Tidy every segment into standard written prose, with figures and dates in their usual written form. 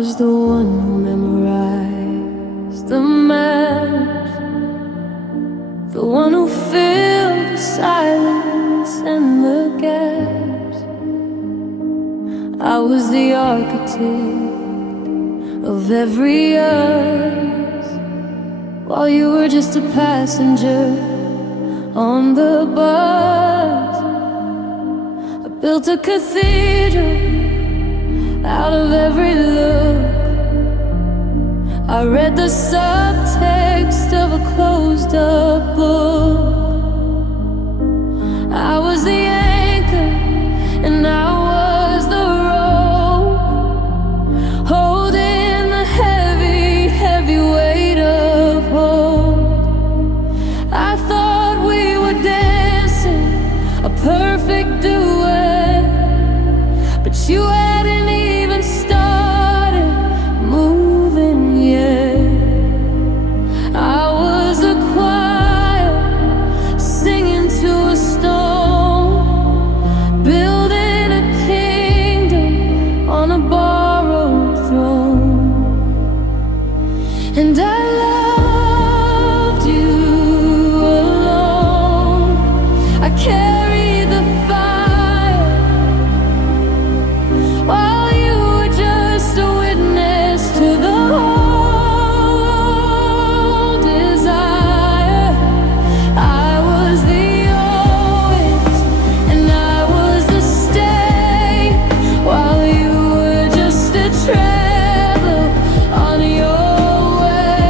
was the one who memorized the maps, the one who filled the silence and the gaps. I was the architect of every us, while you were just a passenger on the bus. I built a cathedral out of every look. I read the subtext of a closed up book. I was the anchor and I was the rope, holding the heavy, heavy weight of hope. I thought we were dancing a perfect duet, but you hadn't even started moving yet. I was a choir singing to a stone, building a kingdom on a borrowed throne. And I loved you alone. I carried the fire while you were just a witness to the whole desire. I was the always and I was the stay, while you were just a traveler on your way.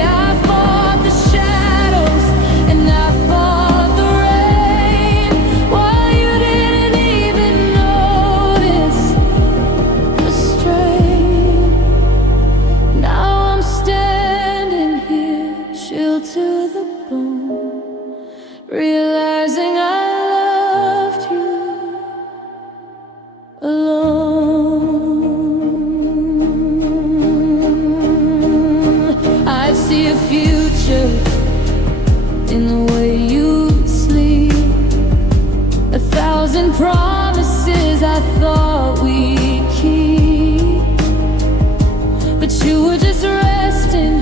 I fought the shadows and I fought the rain, while you didn't even notice the strain. Now I'm standing here, chilled to the bone, realizing I loved you alone. I see a future in the way you sleep, 1,000 promises I thought we'd keep, but you were just resting.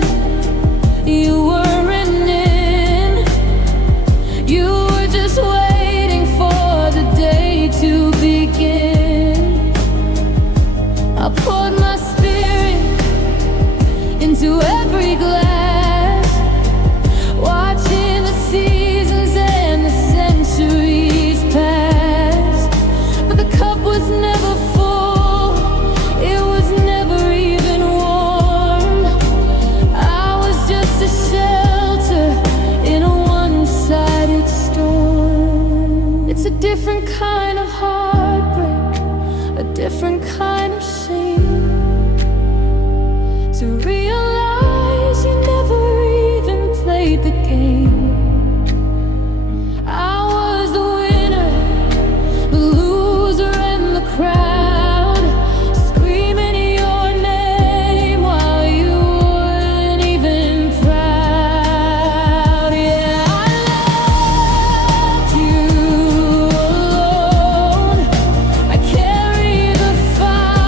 You weren't in. You were just waiting for the day to begin. I poured my spirit into every glass, watching the seasons and the centuries pass. But the cup was never full, it was never even warm. I was just a shelter in a one-sided storm. It's a different kind of heartbreak, a different kind of shame, to realize you never even played the game. I was the winner, the loser, and the crowd, screaming your name while you weren't even proud. Yeah, I loved you alone. I carry the fire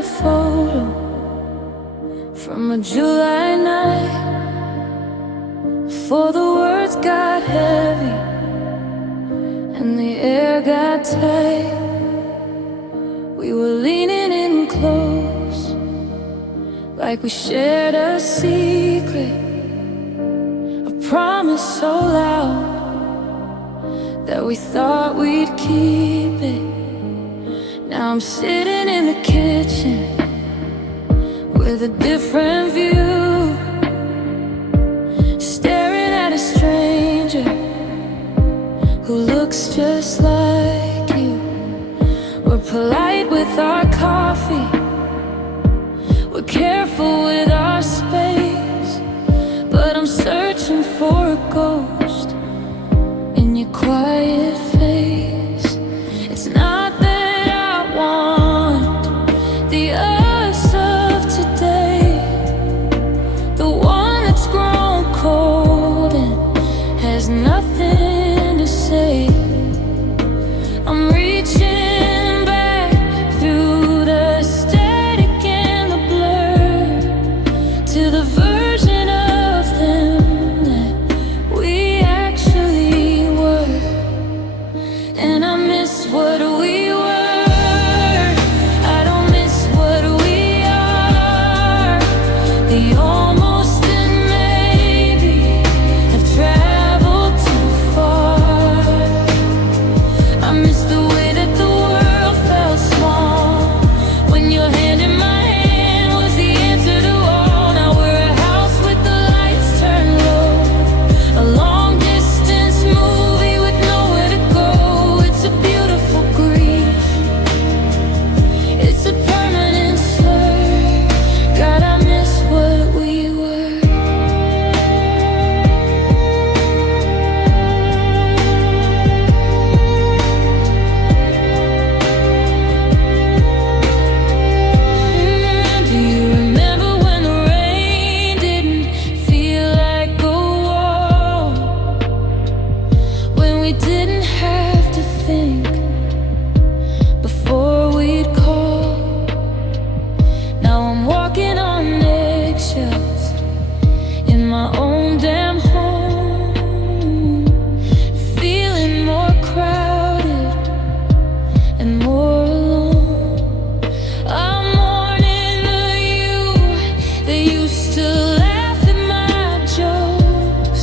a photo from a July night, before the words got heavy and the air got tight. We were leaning in close, like we shared a secret, a promise so loud that we thought we'd keep it. Now I'm sitting in the kitchen with a different view, staring at a stranger who looks just like you. We're polite with our coffee, we're careful with our space, but I'm searching for a ghost in your quiet face. It's not that I want the us of today, the one that's grown cold and has nothing to say. I'm reaching back through the static and the blur to the version of them that we actually were. And I miss what we were, I don't miss what we are. The almost and maybe have traveled too far. I miss the way that the world felt small when your hand in my hand was the answer to all. Now we're a house with the lights turned low, a long distance movie with nowhere to go. It's a beautiful grief, it's a permanent slur. God, I miss what we were. Do you remember when the rain didn't feel like a wall? When we didn't have to think before we'd call? Now I'm walking on eggshells in my own damn home, feeling more crowded and more alone. I'm mourning the you that used to laugh at my jokes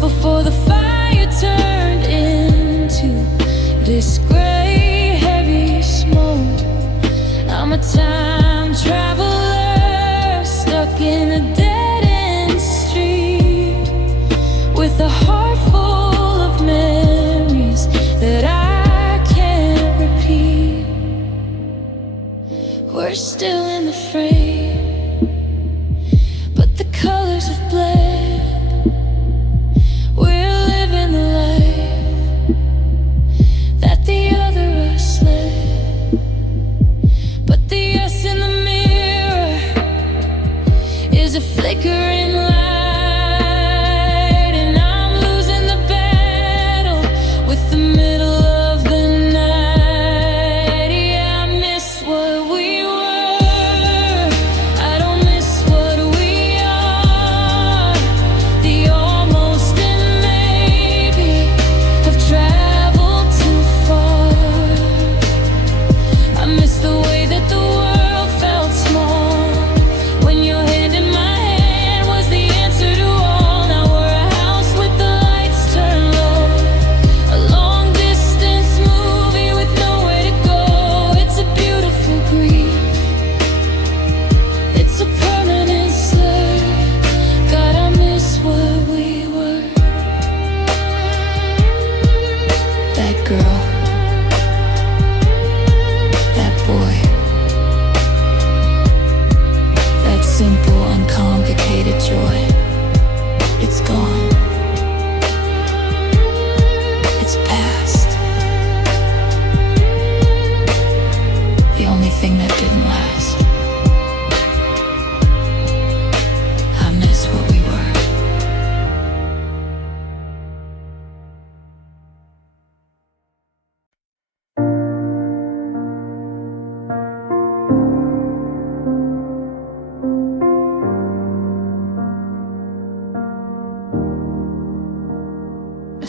before the fire turned into this gray, heavy smoke. I'm a time traveler stuck in a dead-end street with a heart full of memories that I can't repeat. We're still in the frame, but the colors have bled. We're living the life that the other us led, but the us in the mirror is a flickering light, and I'm losing the battle with the middle of the night. Yeah, I miss what we were, I don't miss what we are. The almost and maybe have traveled too far. I miss the way that the world felt small when your hand in my hand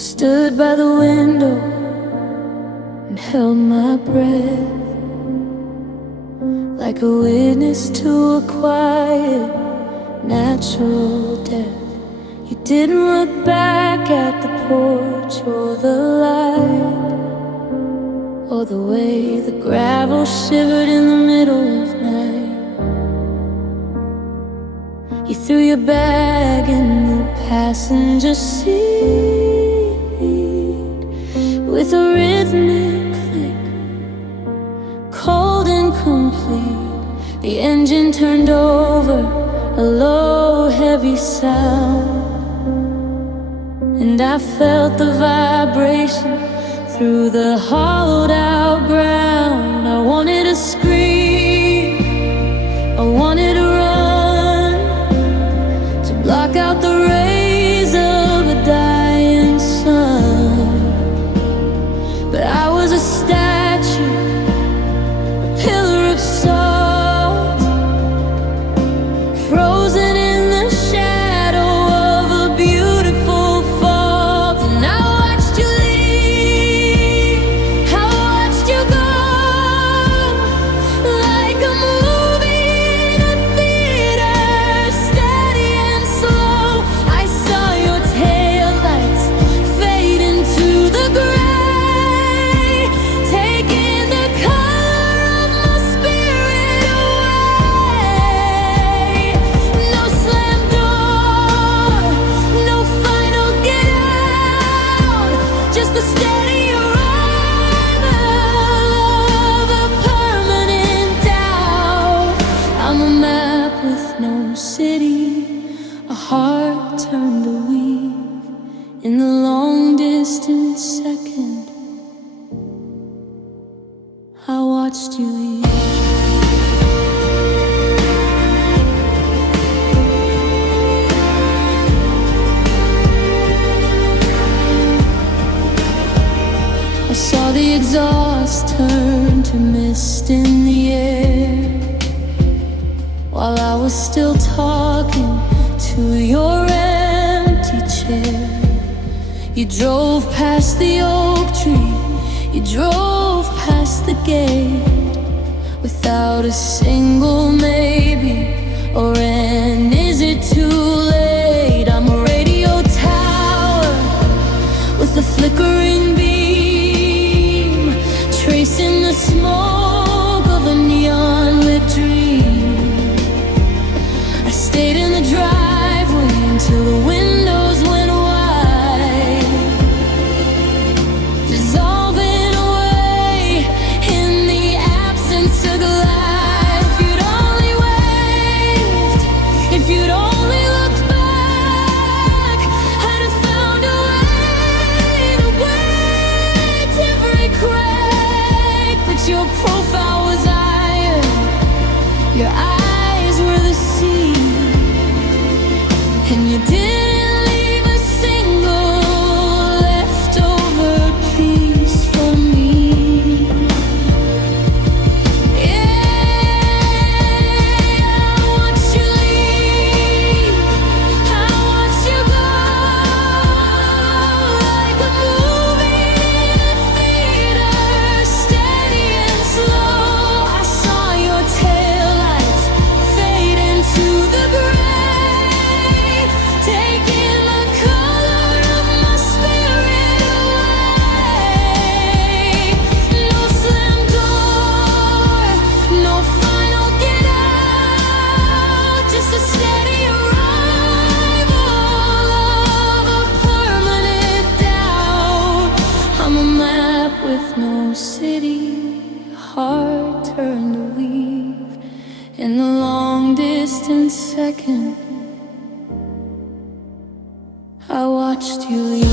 stood by the window and held my breath, like a witness to a quiet, natural death. You didn't look back at the porch or the light, or the way the gravel shivered in the middle of night. You threw your bag in the passenger seat with a rhythmic click, cold and complete. The engine turned over, a low, heavy sound, and I felt the vibration through the hollowed out ground. I wanted to scream, I wanted to run, to block out the rays of a dying sun. But I was a statue, a pillar of salt, frozen in the shadow of a beautiful fault. And I watched you leave, I watched you go, like a movie in a theater, steady and slow. I saw your taillights fade into the gray, taking the color of my spirit away. No slam door, no final get out, just the steady arrival of a permanent doubt. I'm a map with no city, a heart turned to weave in the long distance second. I watched you leave. I saw the exhaust turn to mist in the air, while I was still talking to your empty chair. You drove past the oak tree, you drove past the gate, without a single maybe or an is it too late. I'm a radio tower with a flickering beam, tracing the smoke of a neon lit dream. I stayed in the driveway until the windows went wide, dissolving away in the absence of light. If you'd only waved, if you'd only looked back, I'd have found a way to break every crack. But your profile was iron, your eyes were the sea, and you didn't leave a single leftover piece for me. Yeah, I watched you leave, I watched you go, like a movie in a theater, steady and slow. I saw your taillights fade into the gray, taking the color of my spirit away. No slam door, no final get out, just a steady arrival of a permanent doubt. I'm a map with no city, heart turned to weave in the long distance second. I watched you leave.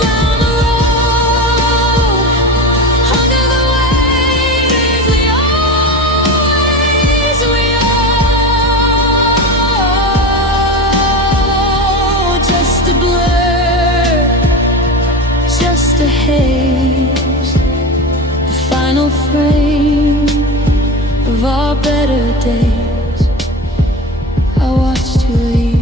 Down the road, under the waves, we always we are, just a blur, just a haze. The final final frame of our better days. I watched you leave.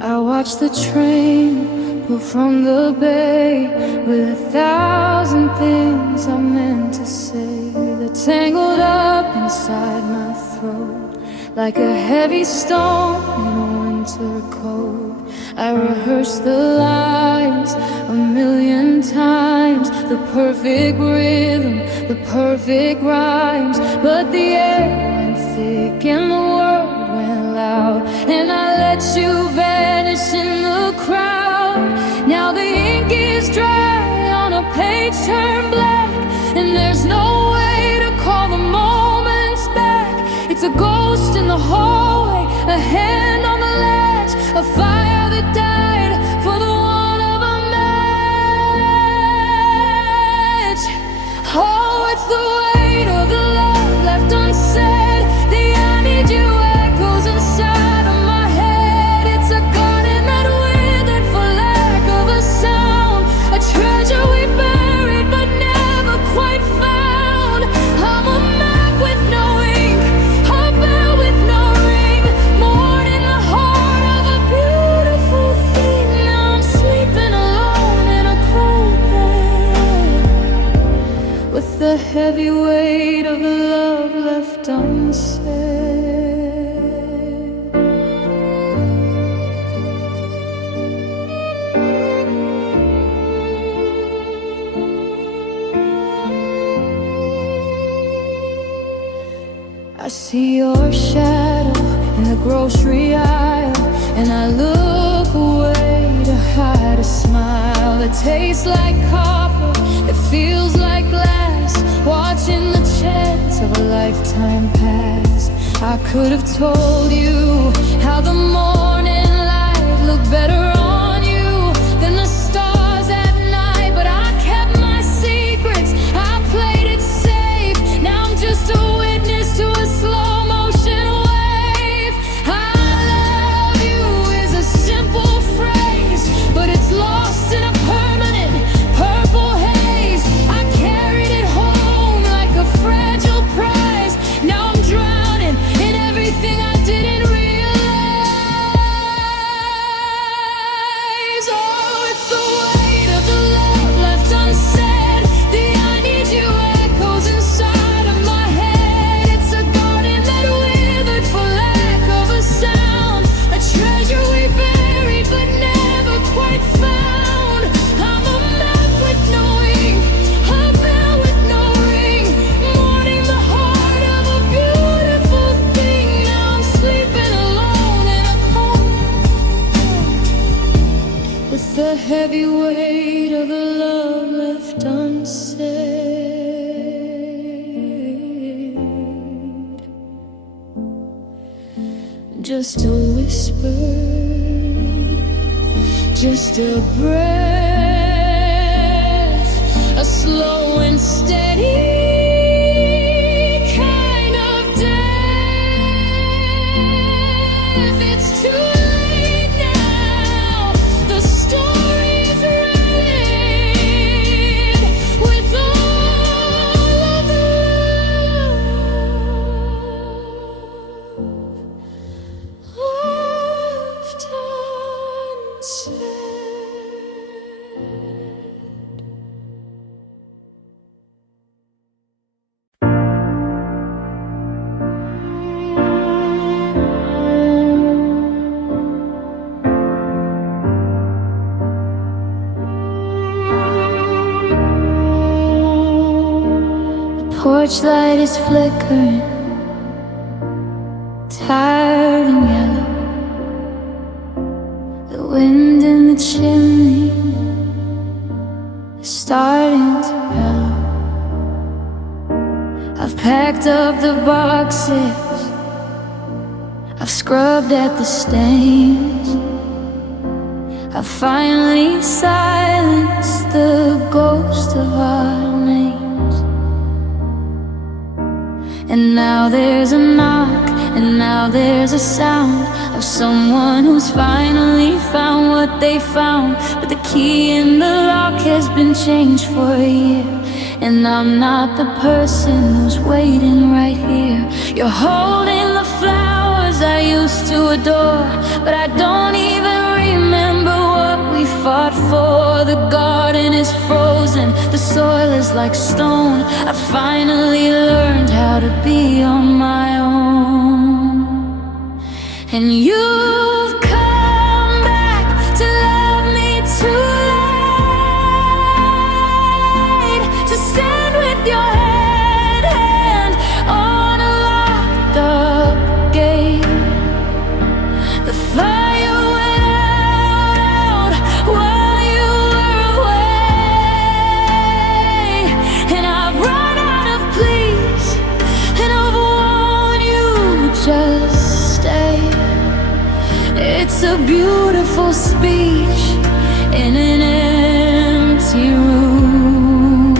I watched the train pull from the bay with 1,000 things I meant to say that tangled up inside my throat like a heavy stone in a winter coat. I rehearsed the lines a million times, the perfect rhythm, the perfect rhymes, but the air went thick and the word went loud, and I let you vanish in the crowd. Now the ink is dry on a page turned black, and there's no way to call the moments back. It's a ghost in the hallway, a hand on the latch, a fire that died for the want of a match. Oh, it's the weight of the love left unsaid. The I need you echoes inside of my head. It's a garden that withered for lack of a sound, a treasure we buried but never quite found. I'm a map with no ink, a bell with no ring, mourning the heart of a beautiful thing. Now I'm sleeping alone in a cold bed with the heavy weight of the love left unsaid. I see your shadow in the grocery aisle, and I look away to hide a smile that tastes like copper, that feels like glass, watching the chance of a lifetime pass. I could have told you how the morning light looked better on you than the stars at night, but I kept my secrets, I played it safe. Now I'm just a witness to a slow motion wave. I love you is a simple phrase, but it's lost in a permanent purple haze. I carried it home like a fragile prize. Now I'm drowning in everything I didn't realize. Oh, it's the weight of the love left unsaid. The I need you echoes inside of my head. It's a garden that withered for lack of a sound, a treasure we buried but never quite found. I'm a map with no ink, a bell with no ring, mourning the heart of a beautiful thing. Now I'm sleeping alone in a cold with the heavy weight of the love left unsaid. Just a whisper, just a breath, a slow and steady kind of death. It's too late now, the story's written with all of the love left unsaid. Porch light is flickering, tired and yellow. The wind in the chimney is starting to bellow. I've packed up the boxes, I've scrubbed at the stains. I finally silenced the ghost of our names. And now there's a knock, and now there's a sound of someone who's finally found what they found. But the key in the lock has been changed for a year, and I'm not the person who's waiting right here. You're holding the flowers I used to adore, but I don't even remember what we fought for. The garden is frozen, the soil is like stone. I finally learned how to be on my own. And you've come back to love me too late, to stand with your hand on a locked up gate. The fire went out while you were away, and I've run out of pleas, and I've warned you, just stay. It's a beautiful speech in an empty room,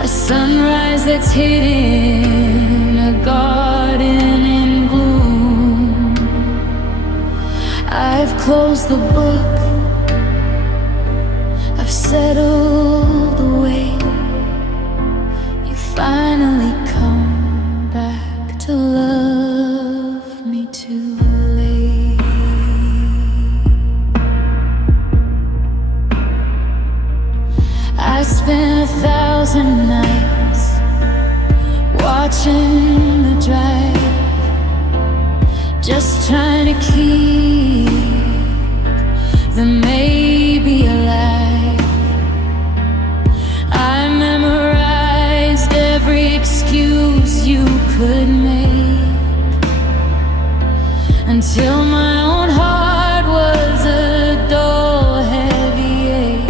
a sunrise that's hidden a garden in bloom. I've closed the book, I've settled the way. You finally come back to love me too late. I spent 1,000 nights watching the drive, just trying to keep the maybe alive. I memorized every excuse you could make, until my own heart was a dull, heavy ache.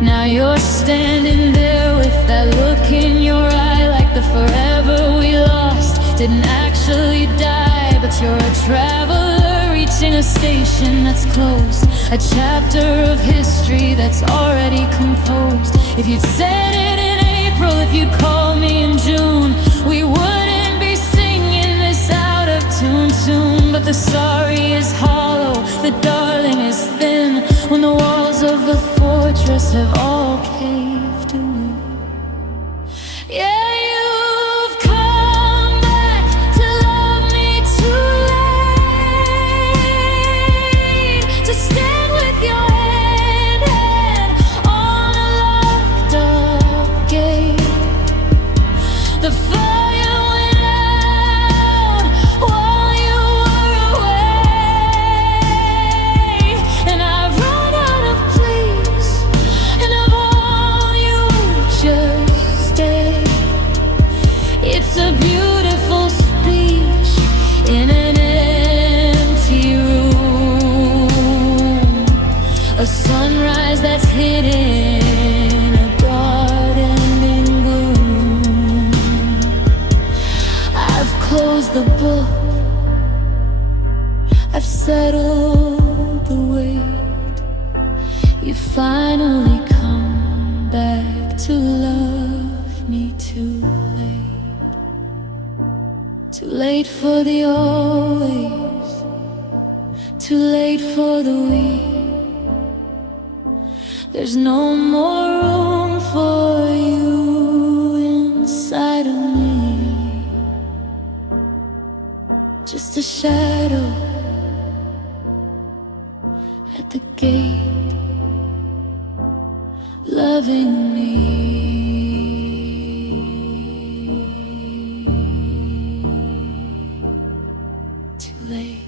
Now you're standing there with that look in your eye, like the forever we lost didn't actually die. But you're a traveler reaching a station that's closed, a chapter of history that's already composed. If you'd said it in April, if you'd called me in June, we wouldn't be singing this out of tune. But the sorry is hollow, the darling is thin, when the walls of the fortress have all caved in. Yeah, you've come back to love me too late, to stand with your hand on a locked up gate. The fire went out while you were away, and I've run out of pleas, and I've warned you, just stay. It's a beautiful speech in an empty room, a sunrise that's hidden a garden in bloom. I've closed the book, I've settled the weight. You finally come back to love me too late. Too late for the always, too late for the we. There's no more room for you inside of me, just a shadow at the gate, loving me. Too late.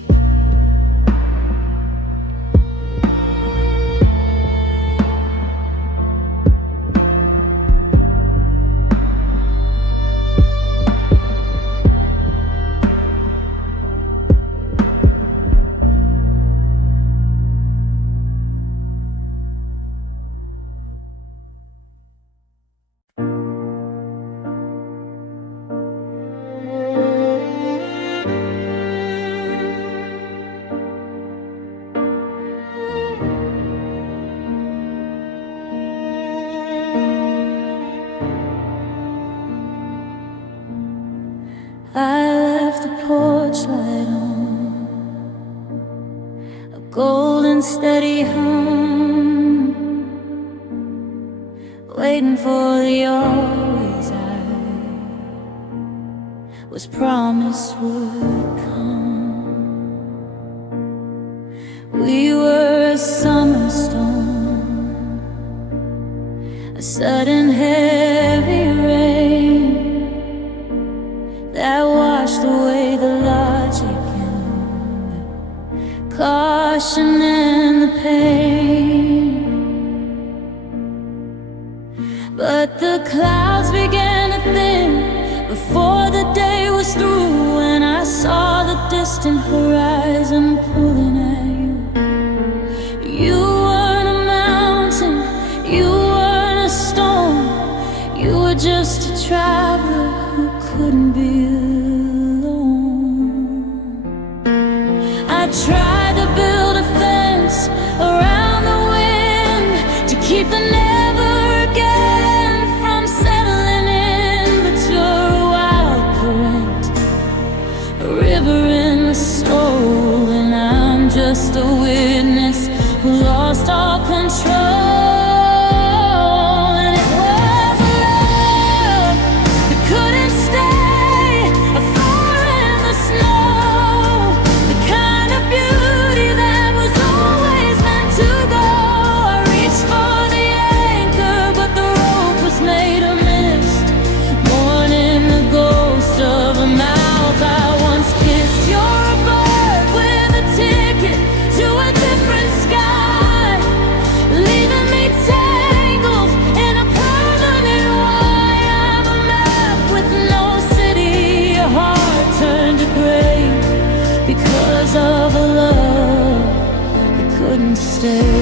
I left the porch light on, a golden steady hum, waiting for the always I was promised would come. We were a summer storm, a sudden heavy rain that washed away the logic and the caution and the pain. But the clouds began to thin before the day was through, and I saw the distant horizon pulling at you. You weren't a mountain, you weren't a storm, you were just a traveler who couldn't be alone. I tried to build a fence around the wind to keep the never again from settling in, but you're a wild current, a river in the soul, and I'm just a witness who lost all control. And it was love that couldn't stay, a fire in the snow, the kind of beauty that was always meant to go. I reached for the anchor, but the rope was made of mist, mourning the ghost of a mouth I once kissed. You're a bird with a ticket to a different sky, leaving me tangled in a permanent why. I'm a map with no city, a heart turned to gray because of a love that couldn't stay.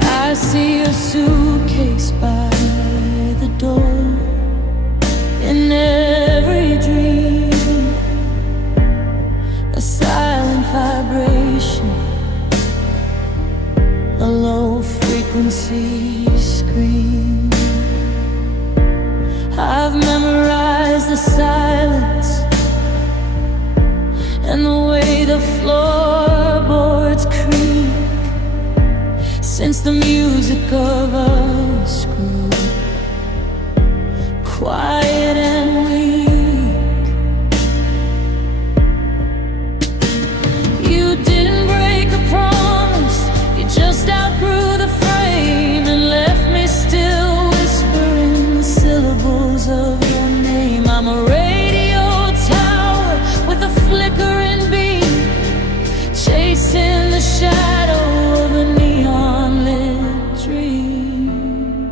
I see a suitcase by the door in every dream, a silent vibration, a low frequency scream. I've memorized the silence and the way the floorboards creak since the music of us grew quiet and weak. You didn't break a promise, you just outgrew the frame and left me still whispering the syllables of your name. I'm a radio tower with a flickering beam, chasing the shadow of a neon lit dream.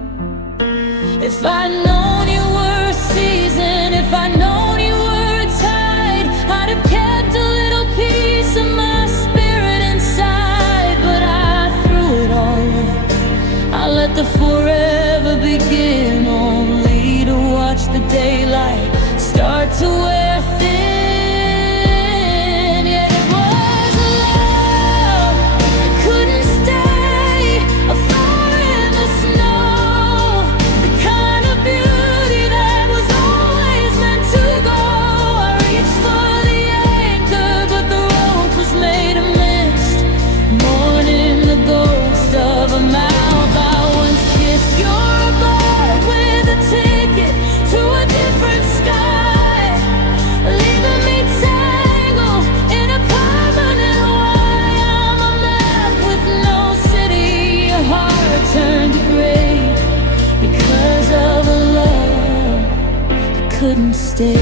If I'd known you were a season, if I'd known you were a tide, I'd have kept a little piece of my spirit inside. But I threw it all away, I let the forever begin, only to watch the daylight start to wear thin. Yet it was love that couldn't stay, a fire in the snow, the kind of beauty that was always meant to go. I reached for the anchor, but the rope was made of mist, mourning the ghost of a mouth I once kissed. You're a bird with a ticket to a different sky, leaving me tangled in a permanent why. I'm a map with no city, a heart turned to gray because of a love that couldn't stay.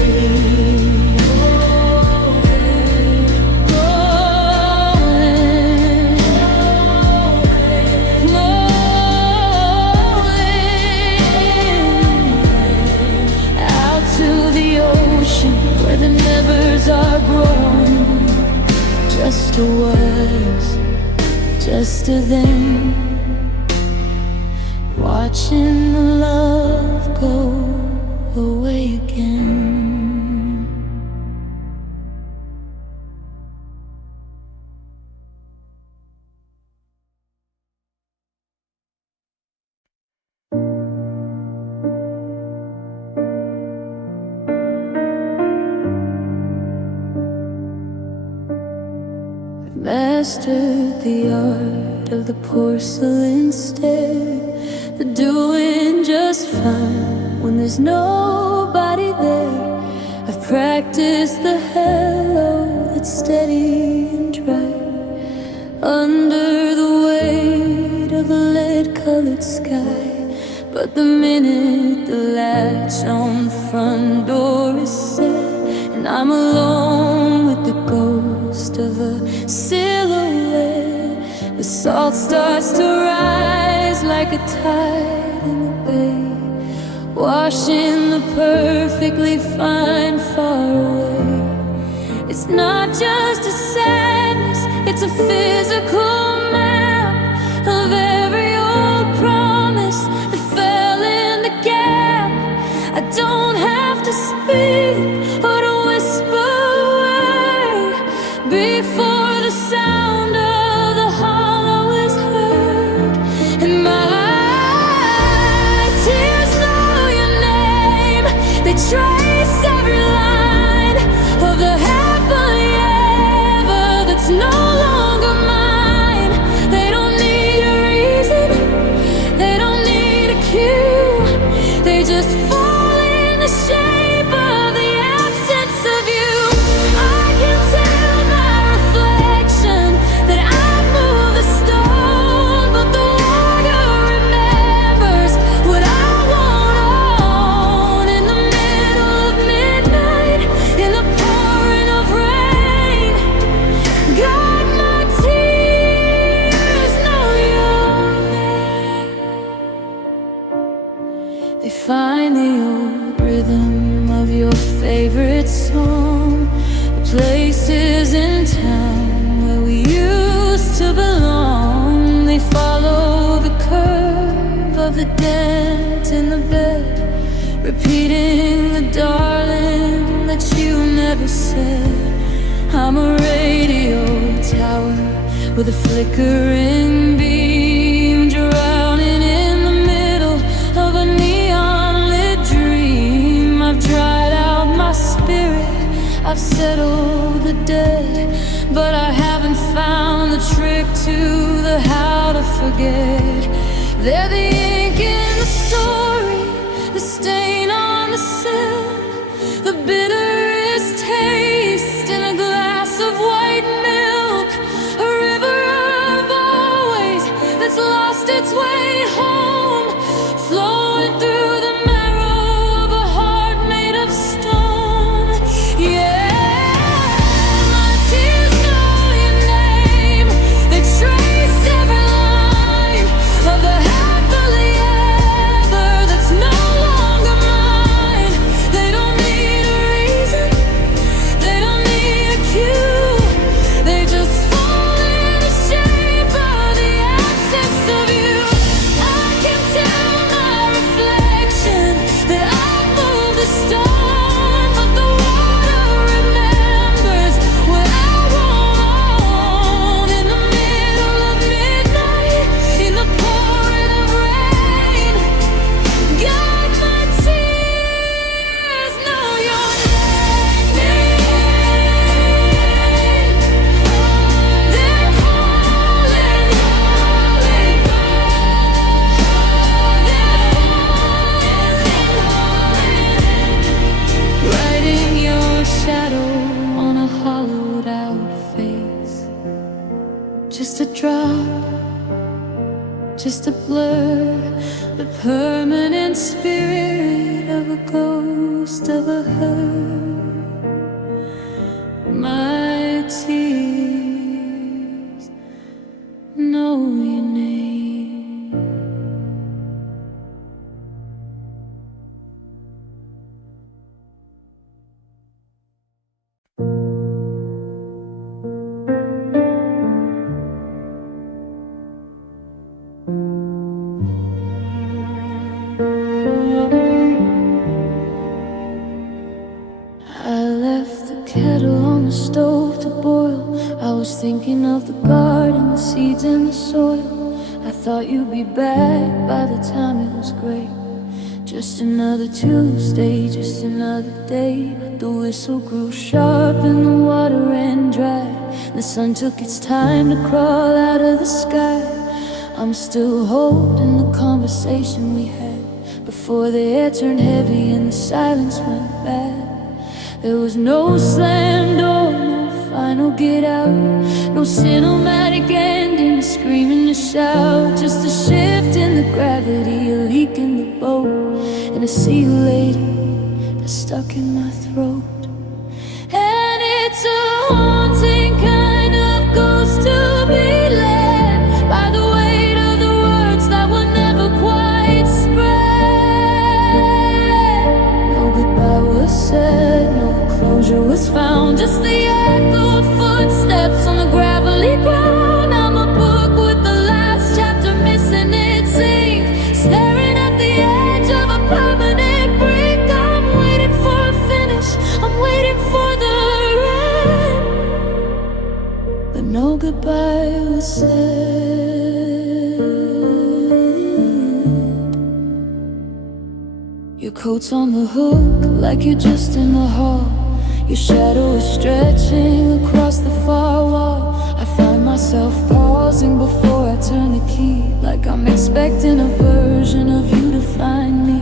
Out to the ocean where the nevers are growing, just a was, just a then, watching the love go away again. mastered the art of the porcelain stare. They're doing just fine when there's nobody there. I've practiced the hello that's steady and dry under the weight of a lead-colored sky. But the minute the latch on the front door is set, and I'm alone with the ghost of a silhouette, the salt starts to rise like a tide in the bay, washing the perfectly fine far away. It's not just a sadness, it's a physical map of every old promise that fell in the gap. I don't have to speak or to whisper away before the sound of the hollow is heard. And my tears know your name, they trace every line of the happily ever that's no longer mine. They don't need a reason, they don't need a cue, they just fall in the shape of the absence of you. I can tell my reflection that I've moved the stone, but the water remembers what I won't own. In the middle of midnight, in the pouring of rain, God, my tears know your name. They find the old rhythm of your favorite song, the places in town where we used to belong. They follow the curve of the dent in the bed, repeating the darling that you never said. I'm a radio tower with a flickering beam, drowning in the middle of a neon-lit dream. I've dried out my spirit, I've settled the dead, but I haven't found the trick to the how to forget. They're the ink in the story, the stain on the silk, the bitterest taste in a glass of white milk, a river of always that's lost its way home, flowing through the marrow of a heart made of stone. Yeah, my tears know your name, they trace every line of the happily ever that's no longer mine. They don't need a reason, they don't need a cue, they just fall in the shape of the absence of you. I can tell my reflection that I've moved the stone, but the water remembers what I won't own. In the middle of midnight, in the pouring of rain, God, my tears know your name. They're calling, writing your shadow on a hollowed out face. Just a drop, just a blur, the permanent spirit of a ghost of a hurt. My tears know your name. I left the kettle on the stove to boil. I was thinking of the garden, the seeds and the soil. I thought you'd be back by the time it was great. Just another Tuesday, just another day. But the whistle grew sharp and the water ran dry. The sun took its time to crawl out of the sky. I'm still holding the conversation we had before the air turned heavy and the silence went bad. There was no slam door, no final get out, no cinematic ending, a screaming to shout. Just a shift in the gravity, a leak in the boat, and a see you later that's stuck in my throat. And it's a haunting kind of ghost to be led by the weight of the words that will never quite spread. No goodbye was said, no closure was found, just the echo of footsteps on the gravelly ground. I'm a book with the last chapter missing its ink, staring at the edge of a permanent brink. I'm waiting for a finish, I'm waiting for the end, but no goodbye was said. Your coat's on the hook like you're just in the hall. Your shadow is stretching across the far wall. I find myself pausing before I turn the key, like I'm expecting a version of you to find me.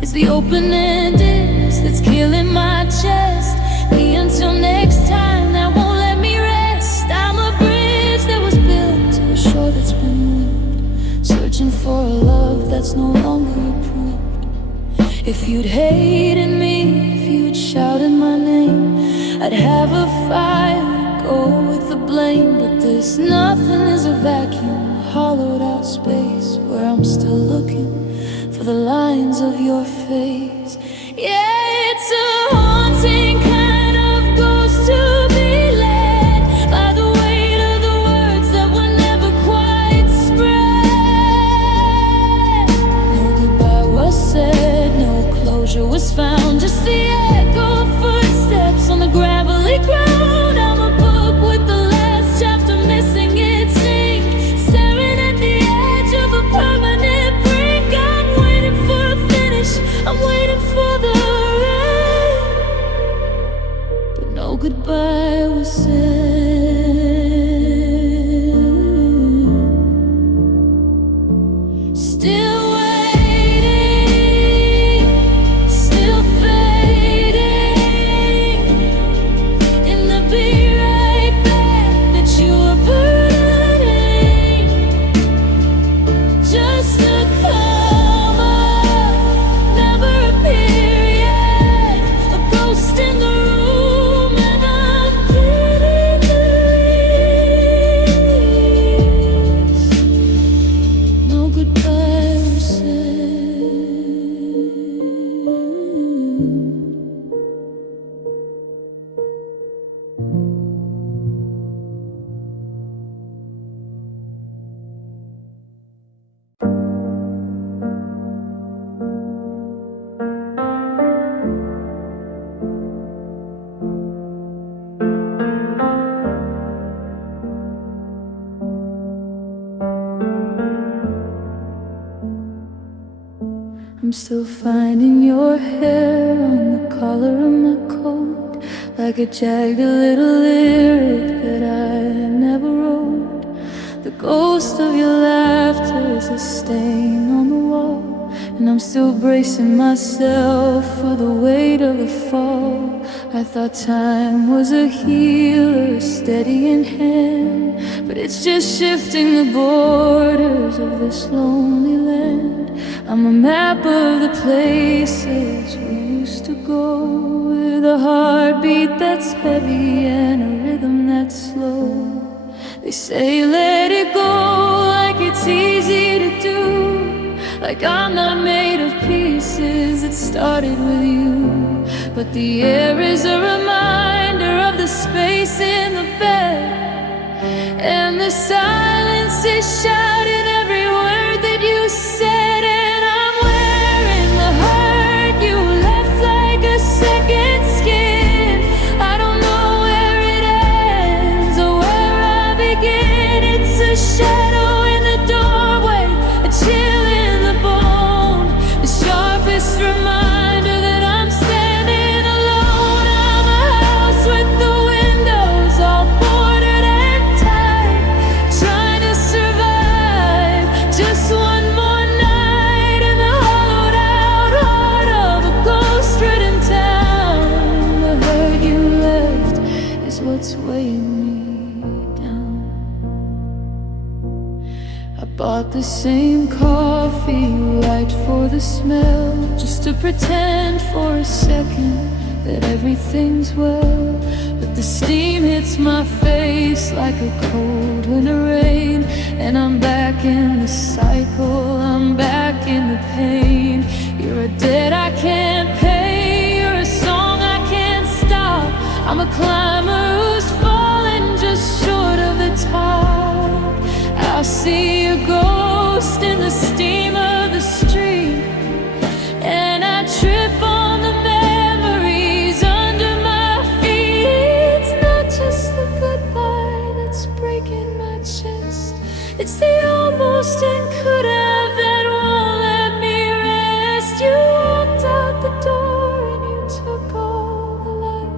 It's the open-endedness that's killing my chest. The until next time that won't let me rest. I'm a bridge that was built to a shore that's been moved, searching for a love that's no longer approved. If you'd hated me, if you'd shouted my name, I'd have a fire, go with the blame. But this nothing is a vacuum, a hollowed out space where I'm still looking for the lines of your face. Yeah, it's a haunting kind of ghost to be led by the weight of the words that will never quite spread. No goodbye was said, no closure was found, just the echo of footsteps on the gravelly ground. I'm a book with the last chapter missing its ink, staring at the edge of a permanent brink. I'm waiting for a finish, I'm waiting for the end, but no goodbye was said. Still waiting, still fading in the be right back that you were burning. Just a come up, never appear yet, a ghost in the room, and I'm getting the leaves. No goodbye was said. I'm still finding your hair on the collar of my coat, like a jagged little lyric that I never wrote. The ghost of your laughter is a stain on the wall, and I'm still bracing myself for the weight of the fall. I thought time was a healer, a steadying hand, but it's just shifting the borders of this lonely land. I'm a map of the places we used to go, with a heartbeat that's heavy and a rhythm that's slow. They say let it go, like it's easy to do, like I'm not made of pieces that started with you. But the air is a reminder of the space in the bed, and the silence is shouting every word that you said. And I'm wearing the hurt you left like a second skin. I don't know where it ends or where I begin. It's a shadow in the doorway, a chill in the bone, the sharpest reminder that I'm standing alone. I'm a house with the windows all boarded what's weighing me down. I bought the same coffee right for the smell, just to pretend for a second that everything's well. But the steam hits my face like a cold winter rain, and I'm back in the cycle, I'm back in the pain. You're a debt I can't pay, you're a song I can't stop. I'm a climber who's falling just short of the top. I see a ghost in the steam of the street, and I trip on the memories under my feet. It's not just the goodbye that's breaking my chest, it's the almost and could have that won't let me rest. You walked out the door and you took all the light.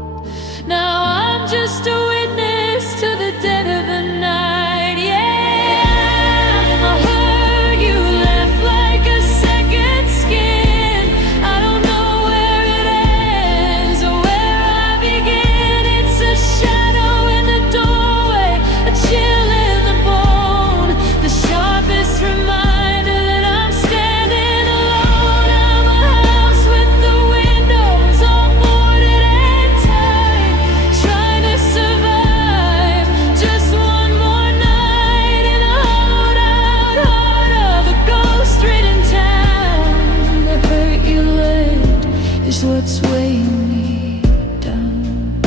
Now I'm just a witness to the dead of the night. Yeah, I heard you laugh like a second skin. I don't know where it ends or where I begin. It's a shadow in the doorway, a chill in the bone, the sharpest reminder that I'm standing alone. I'm a house with the windows all boarded and tight, trying to survive just one more night in a hollowed out heart of a ghost-ridden town. The hurt you left is what's weighing me down.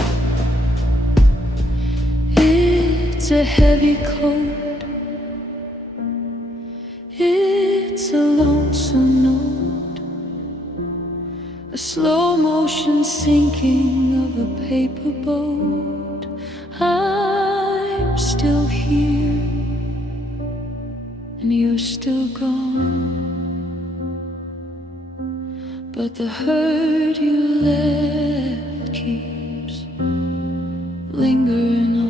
It's a heavy coat, it's a lonesome note, a slow motion sinking of a paper boat. I'm still here and you're still gone, but the hurt you left keeps lingering on.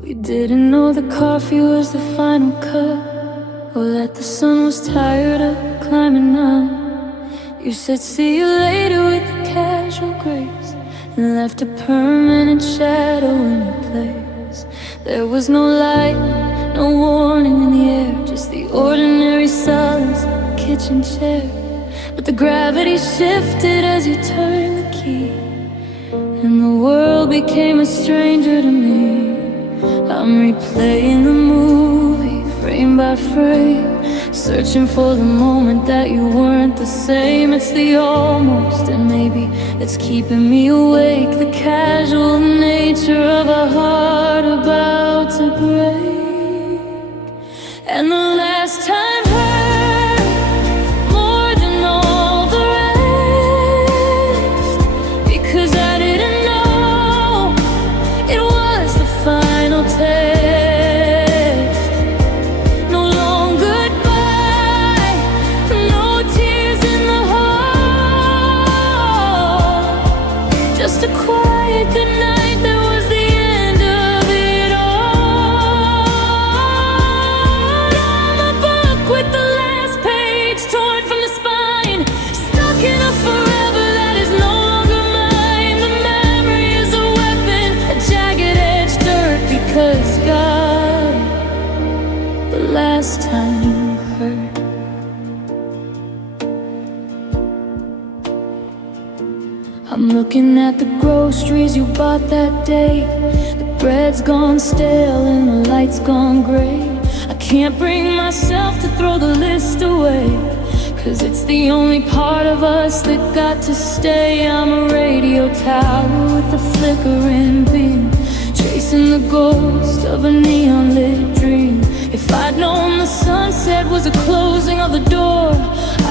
We didn't know the coffee was the final cup, or that the sun was tired of climbing up. You said see you later with a casual grace, and left a permanent shadow in your place. There was no light, no warning in the air, just the ordinary silence of a kitchen chair. But the gravity shifted as you turned the key, and the world became a stranger to me. I'm replaying the movie, frame by frame, searching for the moment that you weren't the same. It's the almost, and maybe it's keeping me awake, the casual nature of a heart about to break. And the last time hurt more than all the rest, because I didn't know it was the final test. No long goodbye, no tears in the heart, just a quiet goodnight that was the end of it all. I'm a book with the last page torn from the spine, stuck in a forever that is no longer mine. The memory is a weapon, a jagged edge dirt, because God, the last time hurt. I'm looking at the groceries you bought that day. The bread's gone stale and the light's gone gray. I can't bring myself to throw the list away, 'cause it's the only part of us that got to stay. I'm a radio tower with a flickering beam, chasing the ghost of a neon lit dream. If I'd known the sunset was the closing of the door,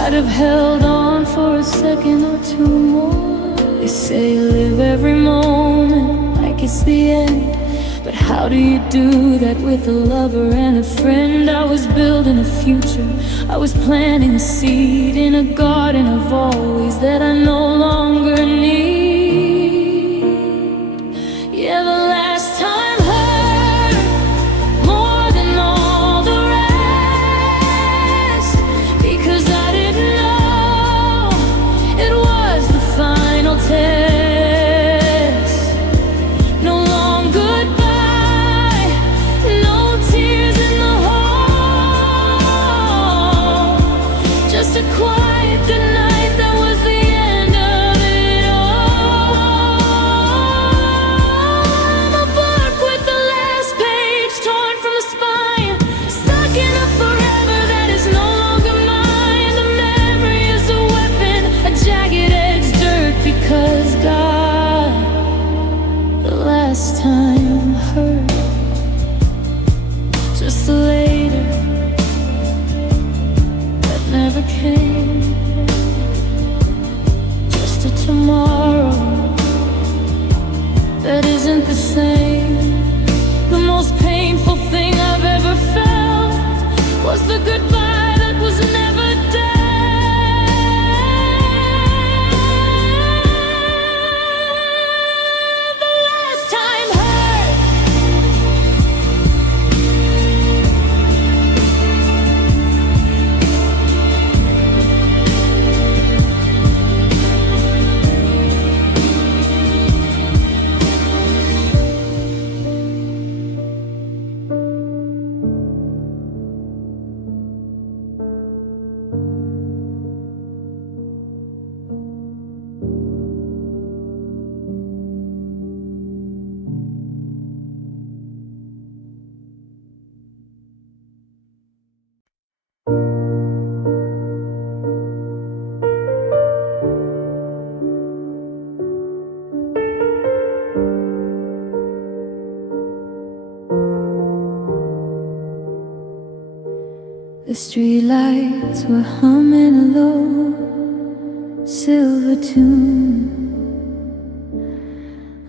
I'd have held on for a second or two more. They say live every moment like it's the end, but how do you do that with a lover and a friend? I was building a future, I was planting a seed in a garden of always that I no longer need. Yeah, the last time hurt more than all the rest, because I didn't know it was the final test. No long goodbye, no tears in the hall, just a quiet goodnight that was the end of it all. I'm a book with the last page torn from the spine, stuck in a forever that is no longer mine. The memory is a weapon, a jagged-edged dirt, because God, the last time hurt. Just a later that never came, just a tomorrow that isn't the same. The most painful thing I've ever felt was the goodbye that was never dead. The last time hurt. The streetlights were humming a low silver tune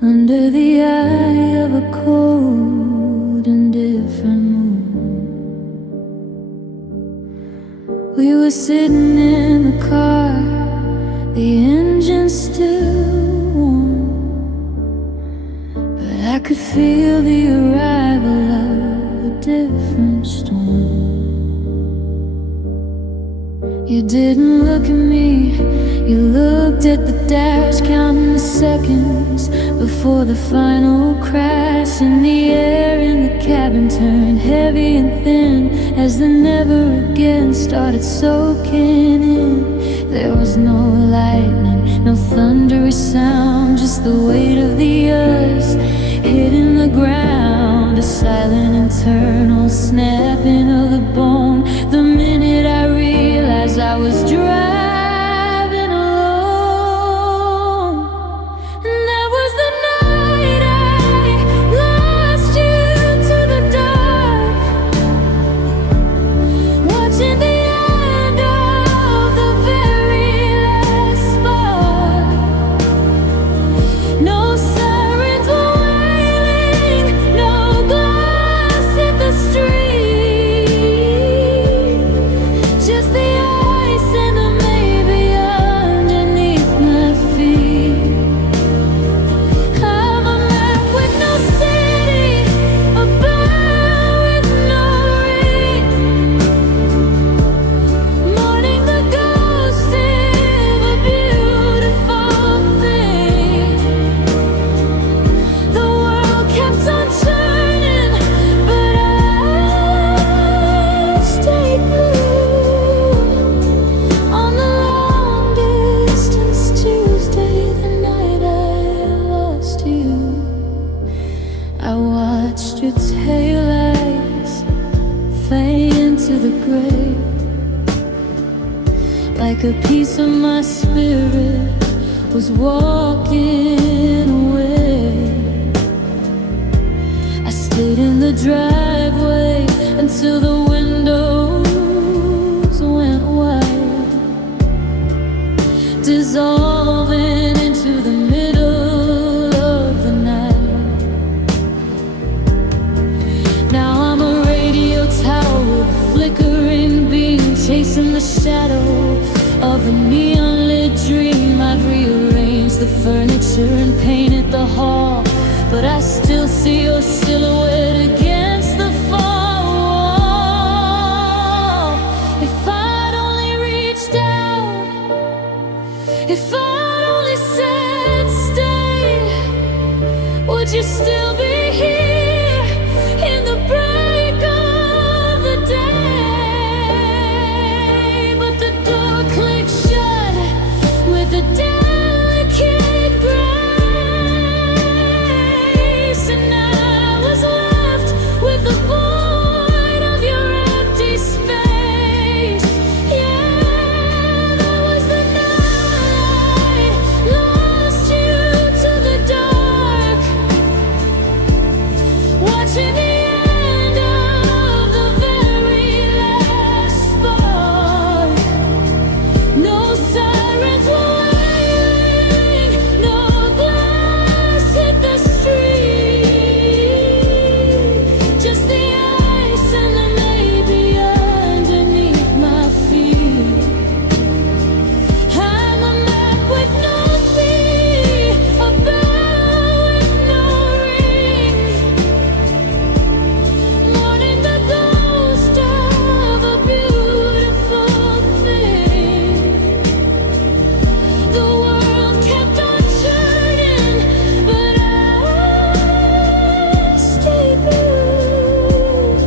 under the eye of a cold and different moon. We were sitting in the car, the engine still warm, but I could feel the arrival of a different storm. You didn't look at me, you looked at the dash, counting the seconds before the final crash. And the air in the cabin turned heavy and thin as the never again started soaking in. There was no lightning, no thunderous sound, just the weight of the earth hitting the ground, a silent internal snapping of the bone. The minute I realized I was driving alone, and that was the night I lost you to the dark, watching the end of the very last spark. No sirens were wailing, no glass hit the street, just the ice and the maybe underneath my feet. I'm a map with no city, a bell with no ring, mourning the ghost of a beautiful thing. The world kept on turning, but I stayed blue. On the long distance Tuesday, the night I lost you, I watched your taillights fade into the gray, like a piece of my spirit was walking away. dissolving into the middle of the night. Now I'm a radio tower with a flickering beam, chasing the shadow of a neon-lit dream. I've rearranged the furniture and painted the hall, but I still see your silhouette against the far wall. If I'd only reached out, if I'd only said stay, would you still be here in the break of the day? But the door clicked shut with a delicate grace, and I was left with the void of your empty space. Yeah, that was the night I lost you to the dark, watching the end of the very last spark. No sirens were wailing, no glass hit the street, just the ice and the maybe underneath my feet. I'm a map with no sea, a bell with no ring, mourning the ghost of a beautiful thing. The world kept on turning, but I stayed blue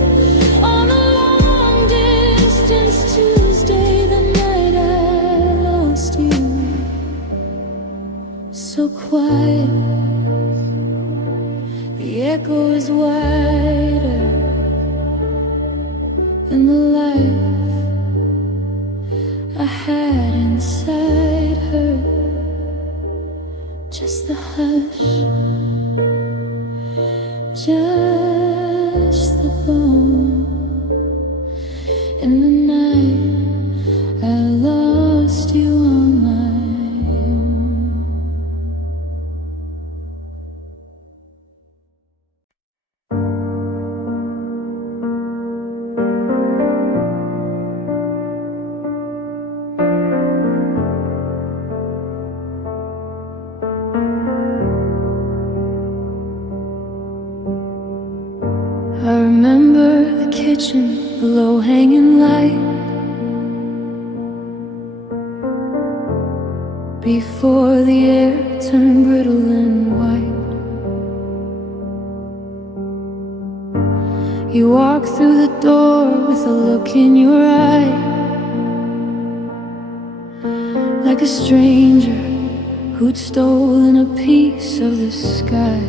on a long distance Tuesday, the night I lost you. So quiet, the echo is wider than the life I had inside her. Just the hush, just the bone. In the night I lost you on my own. I remember the kitchen, the low-hanging light, before the air turned brittle and white. You walked through the door with a look in your eye, like a stranger who'd stolen a piece of the sky.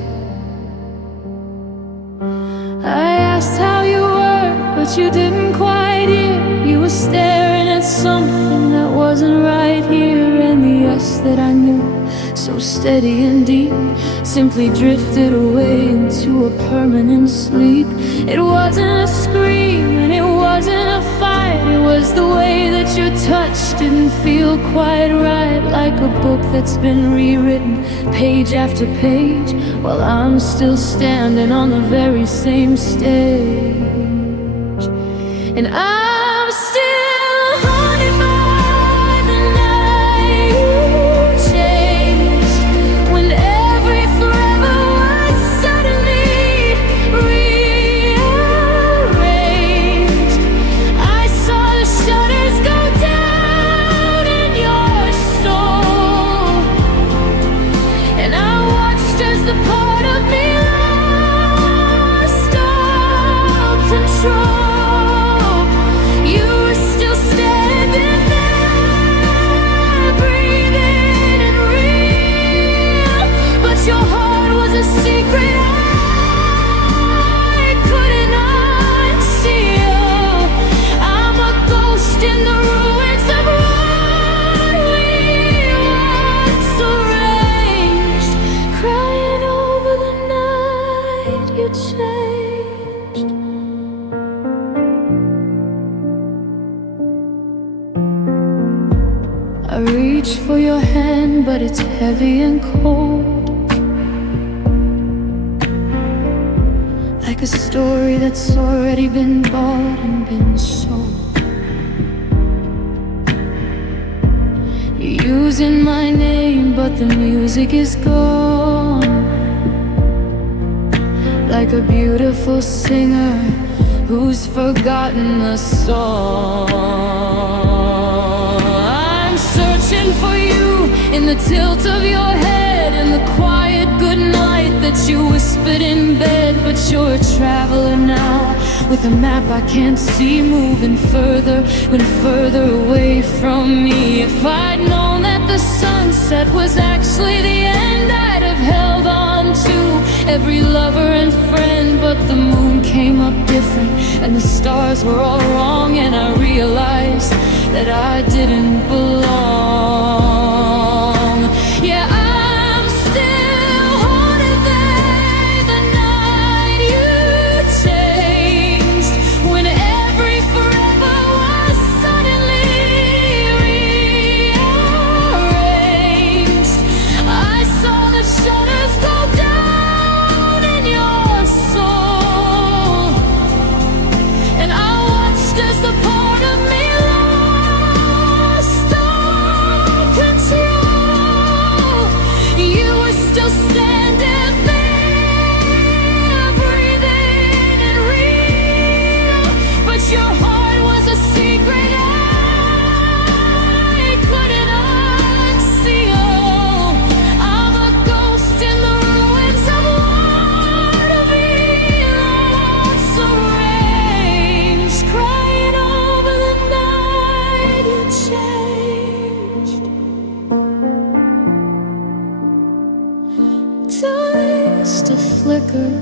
I asked how you were, but you didn't quite hear. You were staring at something that wasn't right here, and the us that I knew, so steady and deep, simply drifted away into a permanent sleep. It wasn't a scream and it wasn't a fight, it was the way that your touch didn't feel quite right, like a book that's been rewritten page after page, while I'm still standing on the very same stage. And I'm still haunted by the night you changed, when every forever was suddenly rearranged. I saw the shutters go down in your soul, and I watched as the part of me lost all control. hand, but it's heavy and cold, like a story that's already been bought and been sold. You're using my name, but the music is gone, like a beautiful singer who's forgotten the song. I'm searching for you in the tilt of your head, in the quiet goodnight that you whispered in bed. But you're a traveler now, with a map I can't see, moving further and further away from me. If I'd known that the sunset was actually the end, I'd have held on to every lover and friend. But the moon came up different, and the stars were all wrong, and I realized that I didn't belong. Yeah, I'm still haunted by the night you changed, when every forever was suddenly rearranged. I saw the shutters go down in your soul, and I watched as the part of me lost all control. You were still standing there, breathing and real, but your heart was a secret I couldn't unseal. I'm a ghost in the ruins of what we lost arranged, crying over the night you changed. Just a flicker,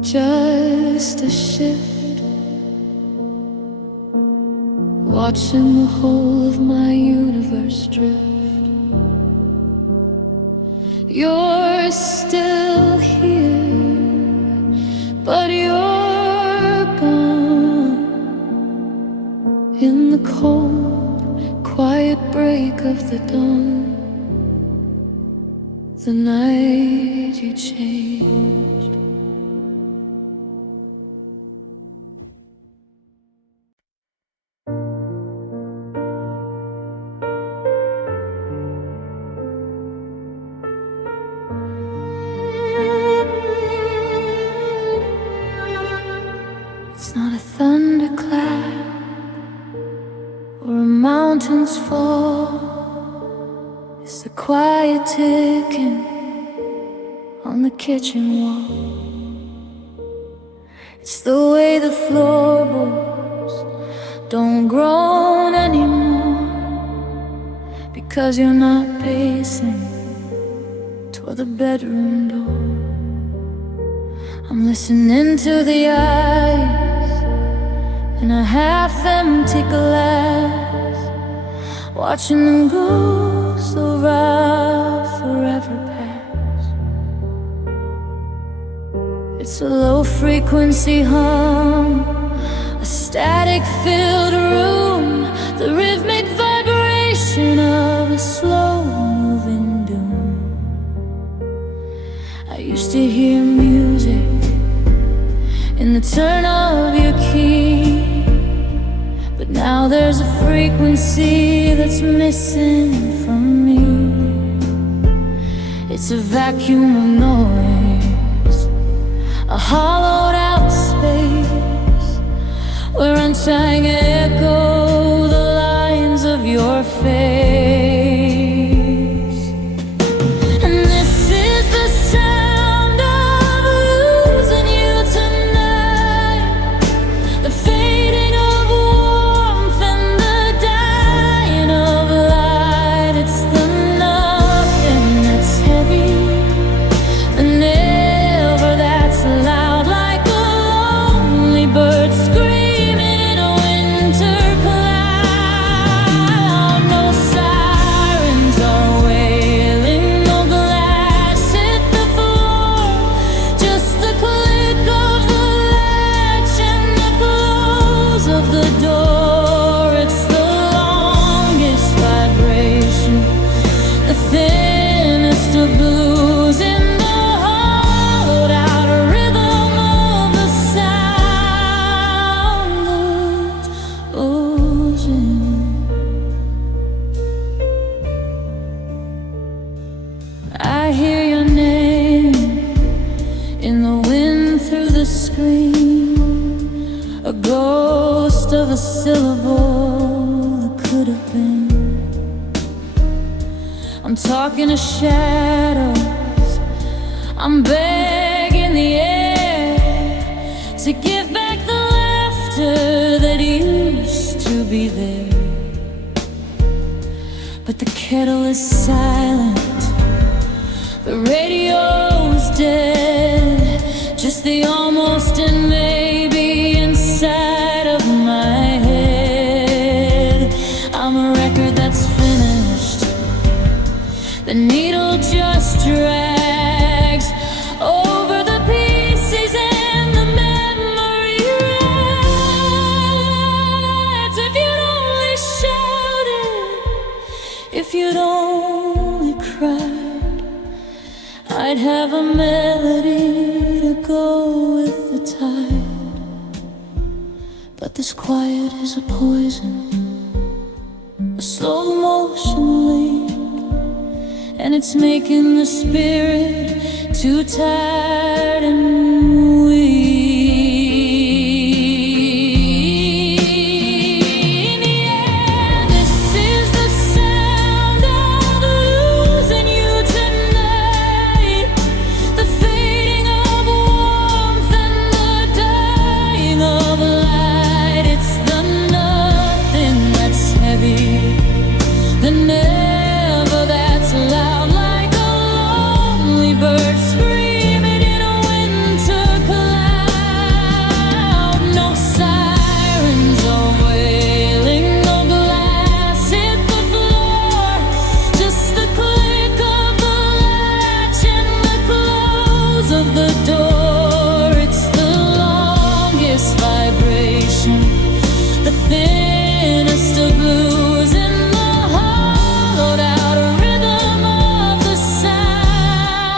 just a shift, watching the whole of my universe drift. You're still here, but you're gone, in the cold, quiet break of the dawn, the night you changed. It's not a thunderclap or a mountain's fall, it's the quiet ticking on the kitchen wall. It's the way the floorboards don't groan anymore, because you're not pacing toward the bedroom door. I'm listening to the eyes in a half-empty glass, watching them go so right forever past. It's a low-frequency hum, a static-filled room, the rhythmic vibration of a slow-moving doom. I used to hear music in the turn of your key, but now there's a frequency that's missing from me. It's a vacuum of noise, a hollowed out space where untying echo the lines of your face. And this is the sound of losing you tonight, the fading of warmth and the dying of light. It's the nothing that's heavy, the never that's loud, like a lonely bird screaming in a wind ghost of a syllable that could have been. I'm talking to shadows, I'm begging the air to give back the laughter that used to be there. But the kettle is silent, the radio's dead, just the almost and maybe inside of my head. I'm a record that's finished, the needle just drags over the pieces and the memory rides. If you'd only shout it, if you'd only cry, I'd have a melody to go with the tide. But this quiet is a poison, a slow motion leak, and it's making the spirit too tired and weak. Yeah, this is the sound of losing you tonight, the fading of warmth and the dying of light. It's the nothing that's heavy, the never that's loud, like a lonely bird screaming in a winter cloud. No sirens or wailing, no glass hit the floor, just the click of the latch and the close of the door. It's the longest vibration, the thinnest of blues, in the hollowed out rhythm of the sound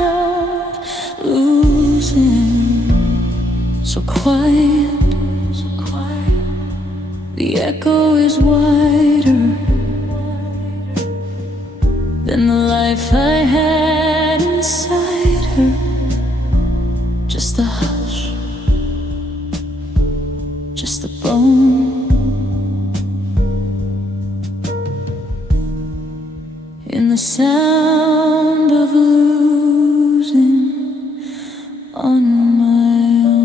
of losing. So quiet, the echo is wider than the life I had inside her. Just the hush, just the bone, in the sound of losing on my own.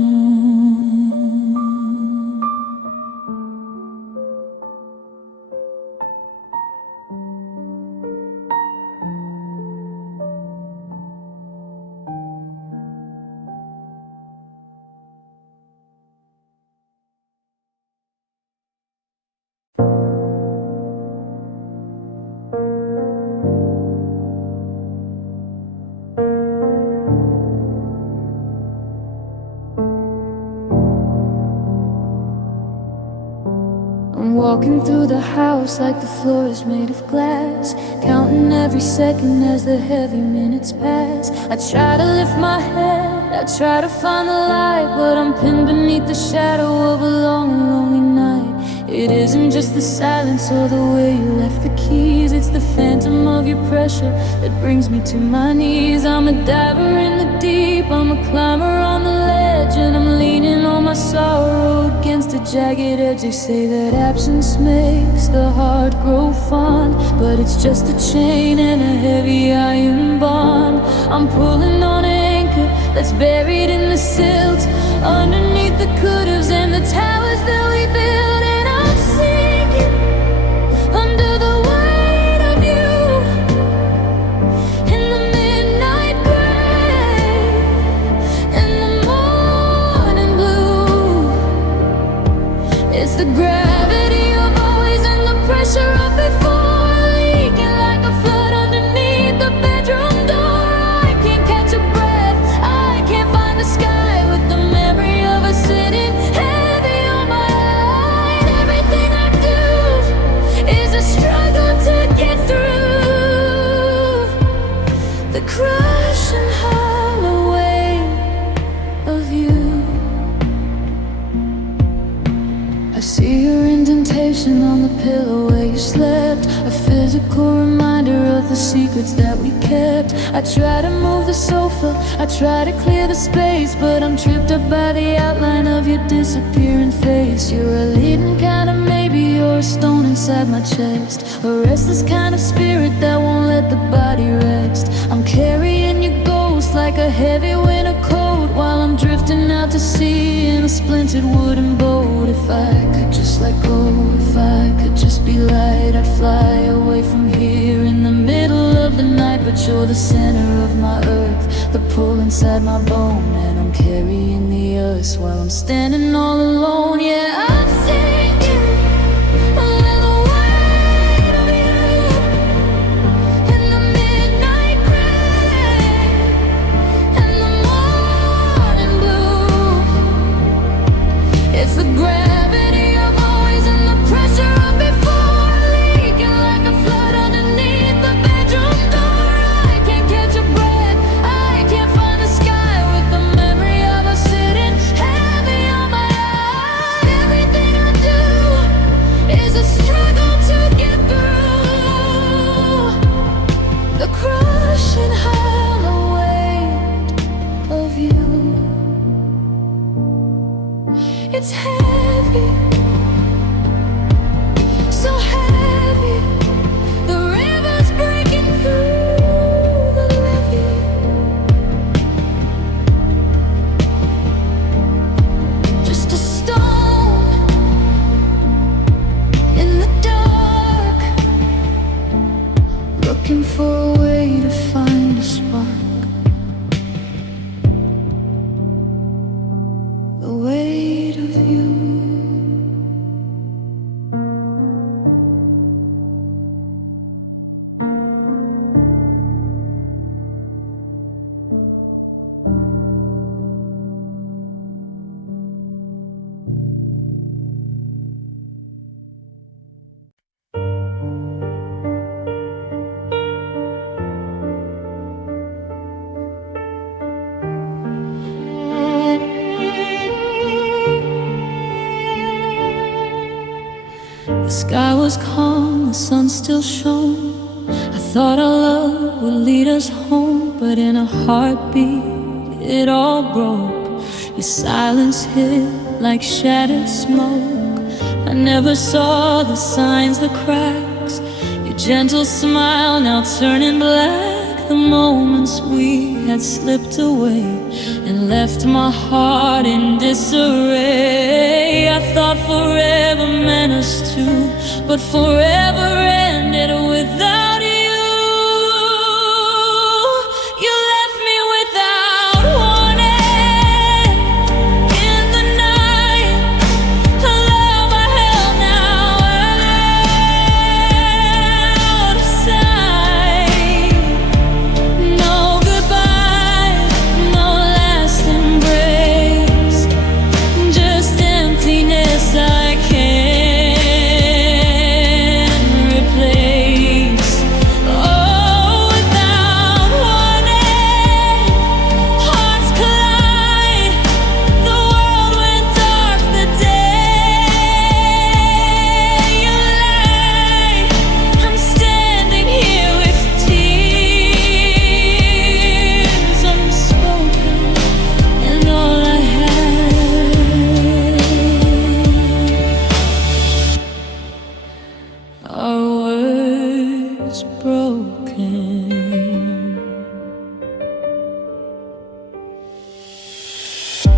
I'm walking through the house like the floor is made of glass, counting every second as the heavy minutes pass. I try to lift my head, I try to find the light, but I'm pinned beneath the shadow of a long and lonely night. It isn't just the silence or the way you left the keys, it's the phantom of your pressure that brings me to my knees. I'm a diver in the deep, I'm a climber on the ledge, and I'm leaning on my sorrow against a jagged edge. They say that absence makes the heart grow fond, but it's just a chain and a heavy iron bond. I'm pulling on an anchor that's buried in the silt, underneath the could-haves and the towers that we built. And I'm sinking under the weight of you in the midnight gray, in the morning blue. It's the gravity of always and the pressure of before, leaking like a flood underneath the bedroom door. I can't catch a breath, I can't find the sky, with the memory of us sitting heavy on my line. Everything I do is a struggle to get through the crush and hollow weight of you. I see your indentation on the pillow where you slept, a physical reminder about the secrets that we kept. I try to move the sofa, I try to clear the space, but I'm tripped up by the outline of your disappearing face. You're a leading kind of maybe, you're a stone inside my chest, a restless kind of spirit that won't let the body rest. I'm carrying your ghost like a heavy winter coat, while I'm drifting out to sea in a splintered wooden boat. If I could just let go, if I could just be light, I'd fly away from here in the middle of the night. But you're the center of my earth, the pull inside my bone, and I'm carrying the earth while I'm standing all alone. Yeah, I'm sinking under the weight of you in the midnight gray and the morning blue. It's the gravity of always and the pressure of before, leaking like a flood underneath the bedroom door. I can't catch a breath, I can't find the sky, with the memory of us sitting heavy on my eyes. Everything I do is a struggle to get through the crushing hollow weight of you. It's heavy, so heavy, the river's breaking through the levee. Just a stone in the dark, looking for a way to find a spark. The weight of you. The sky was calm, the sun still shone. I thought our love would lead us home, but in a heartbeat it all broke. Your silence hit like shattered smoke. I never saw the signs, the cracks. Your gentle smile now turning black. The moments we had slipped away and left my heart in disarray. I thought forever meant us two, but forever ended without you. You left me without warning in the night. The love I held now out of sight. No goodbye, no last embrace, just emptiness I can't replace. Oh, without warning, hearts collide. The world went dark the day you lied. I'm standing here with tears unspoken, and all I had are words broken.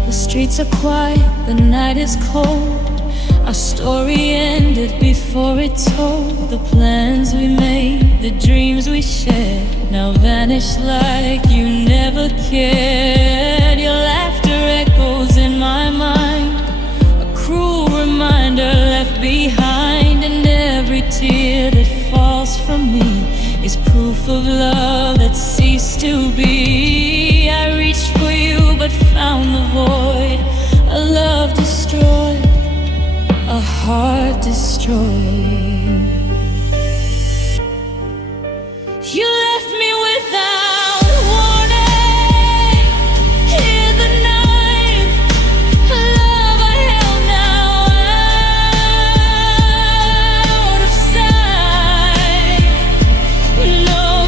The streets are quiet, the night is cold. Our story ended before it told. The plans we made, the dreams we shared, now vanish like you never cared. Your laughter echoes in my mind, a cruel reminder left behind. And every tear that falls from me is proof of love that ceased to be. I reached for you but found the void, a love destroyed, a heart destroyed. You left me without warning in the night. Love I held now out of sight. No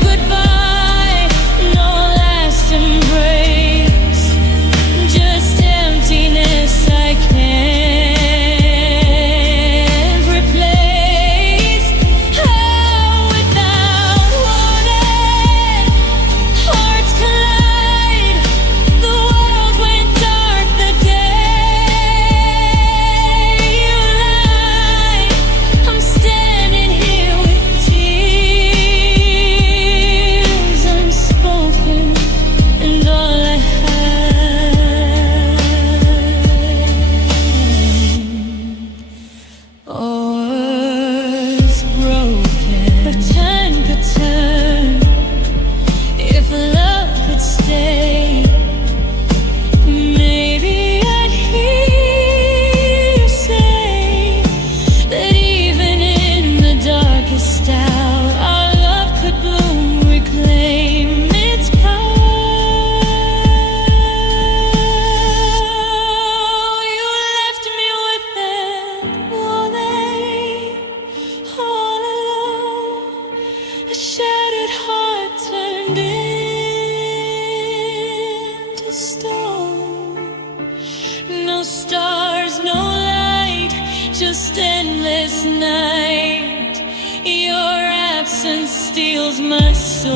this night. Your absence steals my soul's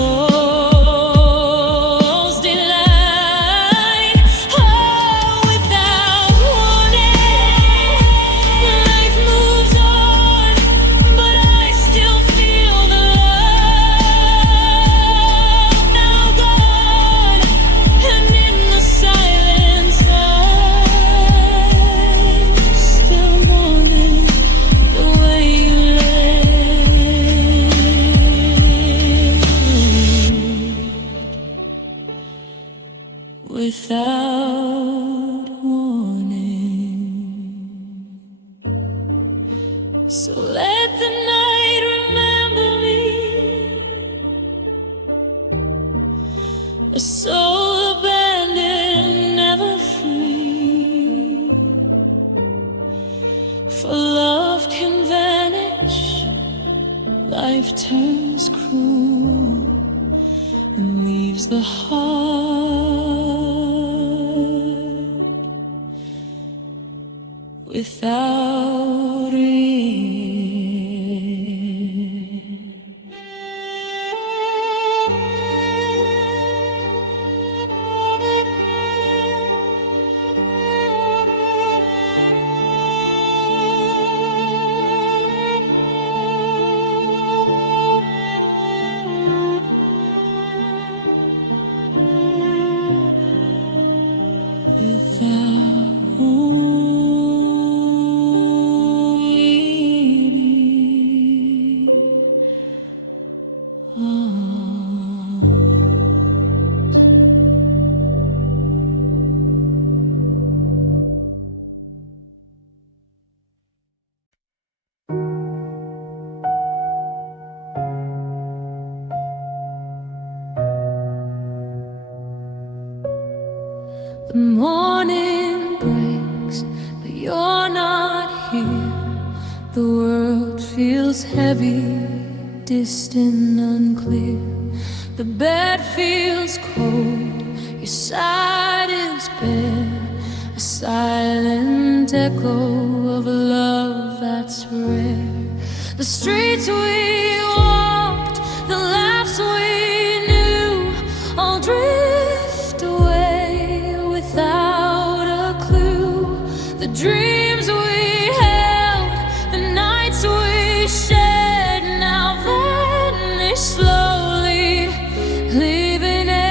delight. Oh, without warning, life moves on, but I still feel the love now gone, and in the silence I'm still mourning the way you left. Without warning. So let the night remember me, a soul abandoned, never free. For love can vanish, life turns cruel, and leaves the heart without end. Without the morning breaks, but you're not here. The world feels heavy, distant, unclear. The bed feels cold, your side is bare, a silent echo of a love that's rare. The streets we walked, the laughs we knew, all drift away without a clue. The dreams we held, the nights we shared, now vanish slowly, leaving air.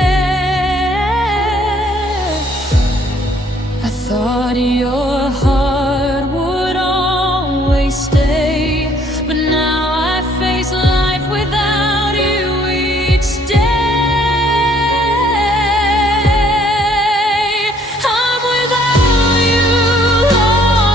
I thought your heart would always stay, but now I face life without you each day. I'm without you, Lord.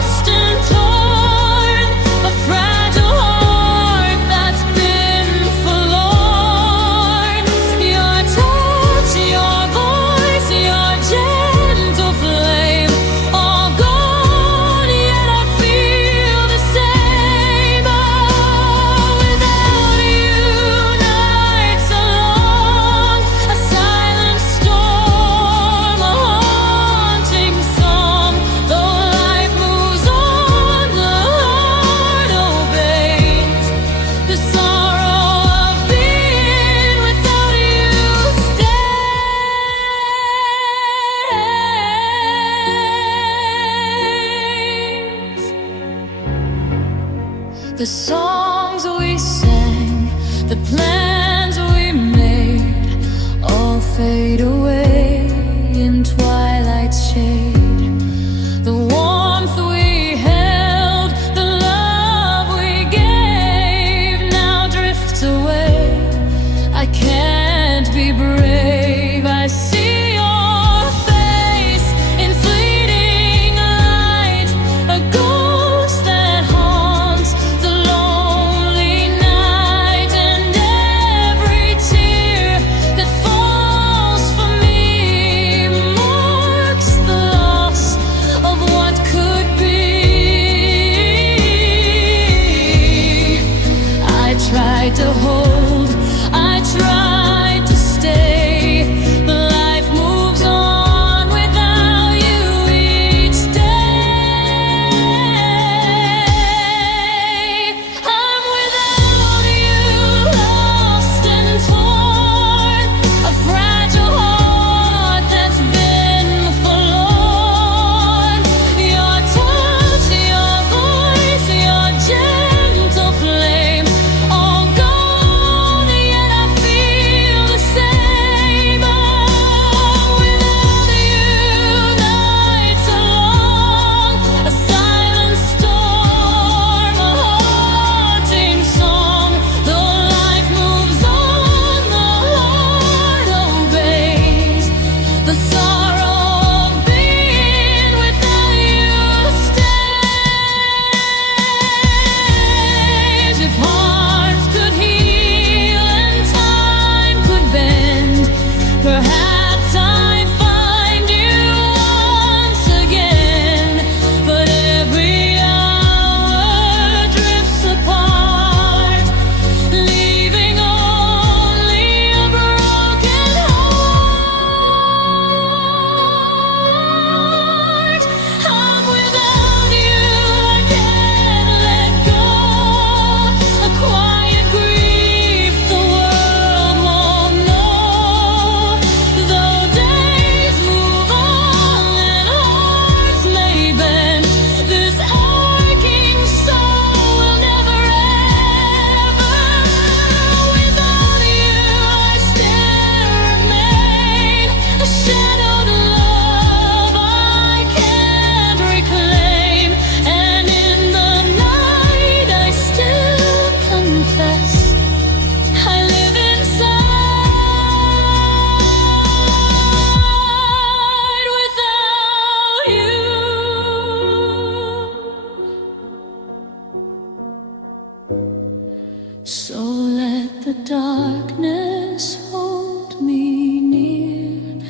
darkness, hold me near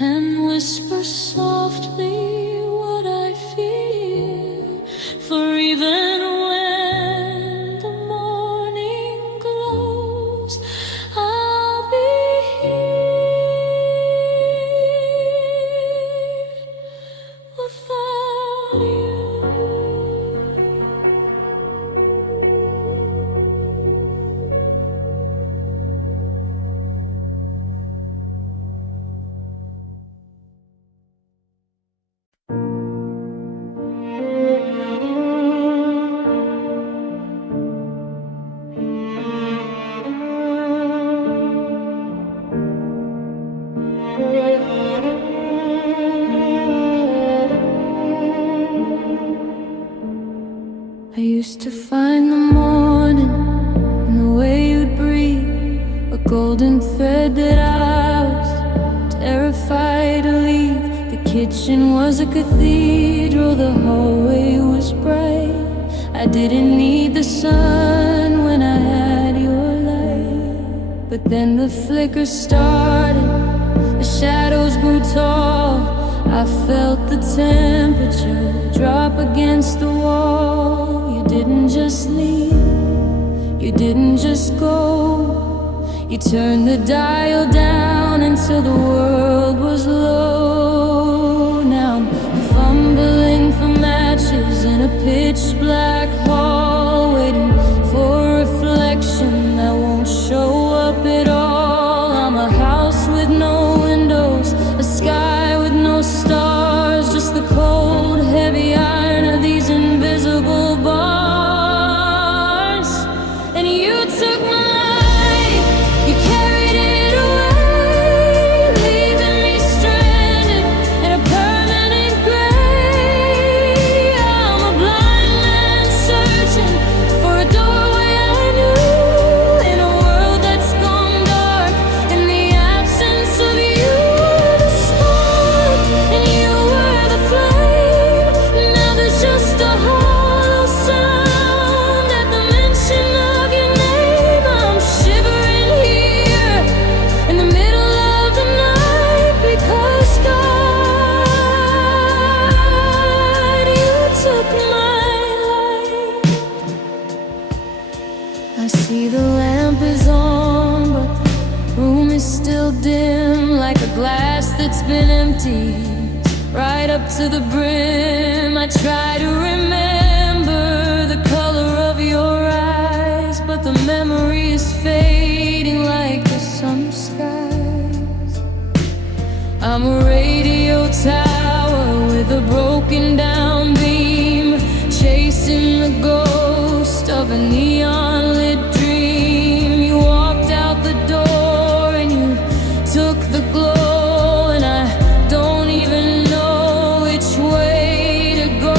and whisper softly what I feel. For even when the morning glows, I'll be here without you. I used to find the morning in the way you'd breathe, a golden thread that I was terrified to leave. The kitchen was a cathedral, the hallway was bright. I didn't need the sun when I had your light. But then the flicker started, the shadows grew tall. I felt the temperature drop against the wall. You didn't just leave, you didn't just go. You turned the dial down until the world was low. Now I'm fumbling for matches in a pitch black hall, waiting for a reflection that won't show up at all. I'm a house with no windows, a sky with no stars, just the cold, heavy iron of these invisible bars. And you took my life, you carried it away, leaving me stranded in a permanent grave. I'm a blind man searching for a doorway I knew, in a world that's gone dark. In the absence of you were the spark, and you were the flame. Now there's just a hollow sound at the mention of your name. I'm shivering here in the middle of the night because God, you took my life. I see the lamp is on, but the room is still dim, like a glass that's been emptied right up to the brim. I try to remember the color of your eyes, but the memory is fading like the summer skies. I'm a radio tower with a broken down beam, chasing the ghost of a neon lit dream. You walked out the door and you took the glow, and I don't even know which way to go.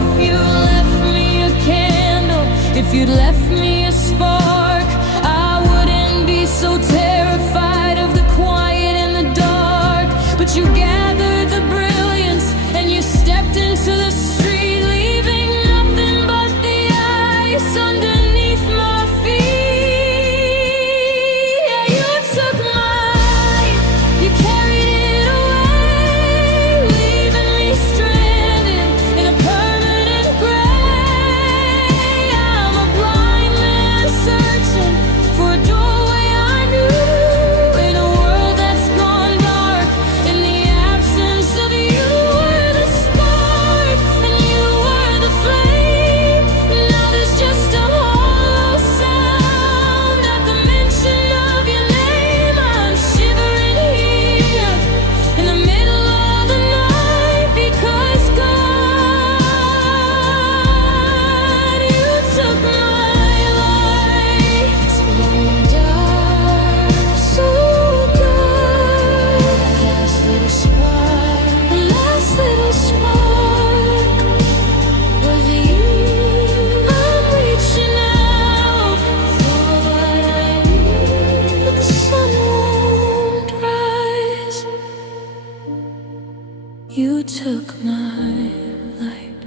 If you left me a candle, if you'd left me a spark, I wouldn't be so terrified of the quiet and the dark. But you gathered the brilliance and you stepped into the street, leaving nothing but the ice underneath my feet. Yeah, you took my life, you carried it away, leaving me stranded in a permanent grave. I'm a blind man searching for a doorway I knew, in a world that's gone dark. In the absence of you were the spark, and you were the flame. Now there's just a hollow sound at the mention of your name. I'm shivering here in the middle of the night because God, you took my life. It's going dark, so dark. Last little spark, the last little spark was you. I'm reaching out for what I need, but the sun won't rise. You took my light.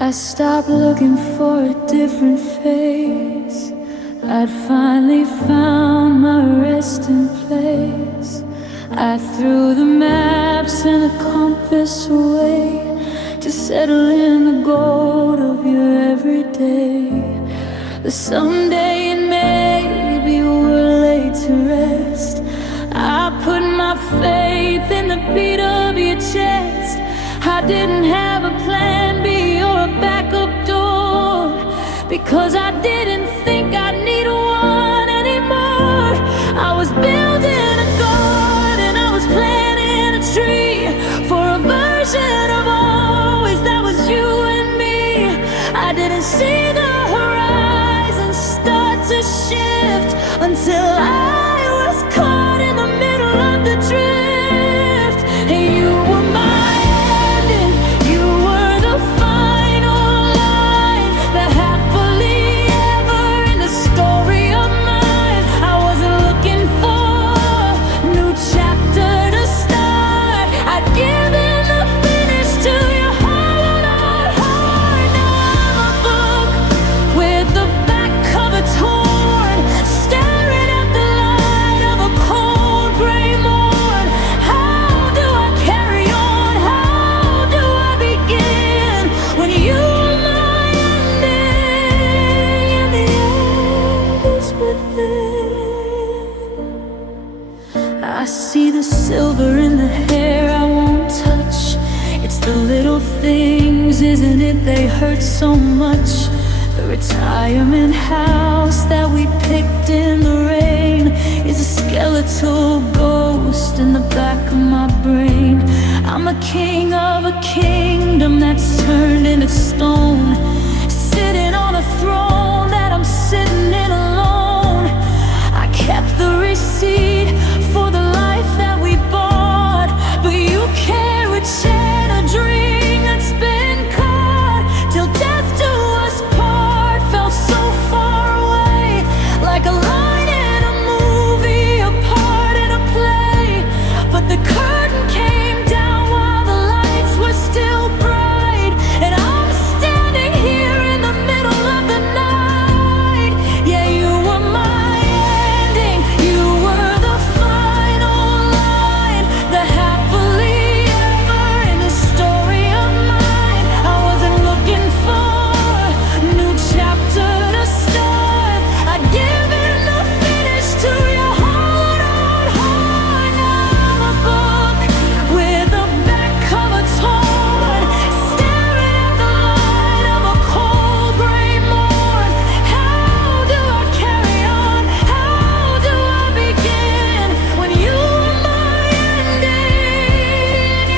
I stopped looking for a different face. I'd finally found my resting place. I threw the maps and the compass away to settle in the gold of your everyday. The someday and maybe we're laid to rest. I put my faith in the beat of your chest. I didn't have a plan B or a backup door, because I didn't think I'd need one anymore. I was building a garden, I was planting a tree for a version of always that was you and me. I didn't see the horizon start to shift until I was caught in the middle of the drift. And you were my ending, you were the final line, the happily ever in the story of mine. I wasn't looking for a new chapter to start. I'd given the finish to your hollowed out heart. Now I'm a book with the back cover torn, staring at the light of a cold gray morn. How do I carry on? How do I begin when you are my ending and the end is within? I see the silver in the hair I won't touch. It's the little things, isn't it? They hurt so much. The retirement house that we picked in the rain is a skeletal ghost in the back of my brain. I'm a king of a kingdom that's turned into stone, sitting on a throne that I'm sitting in alone. I kept the receipt for the life that we bought, but you can't share a dream that's been caught. Till death do us part felt so far away, like a line in a movie, a part in a play. But the curtain came down while the lights were still bright, and I'm standing here in the middle of the night. Yeah, you were my ending, you were the final line, the happily ever in the story of mine. I wasn't looking for a new chapter to start. I'd given the finish to your hollowed out heart. Now I'm a book with a back cover torn, staring at the light of a cold gray morn. How do I carry on? How do I begin when you are my ending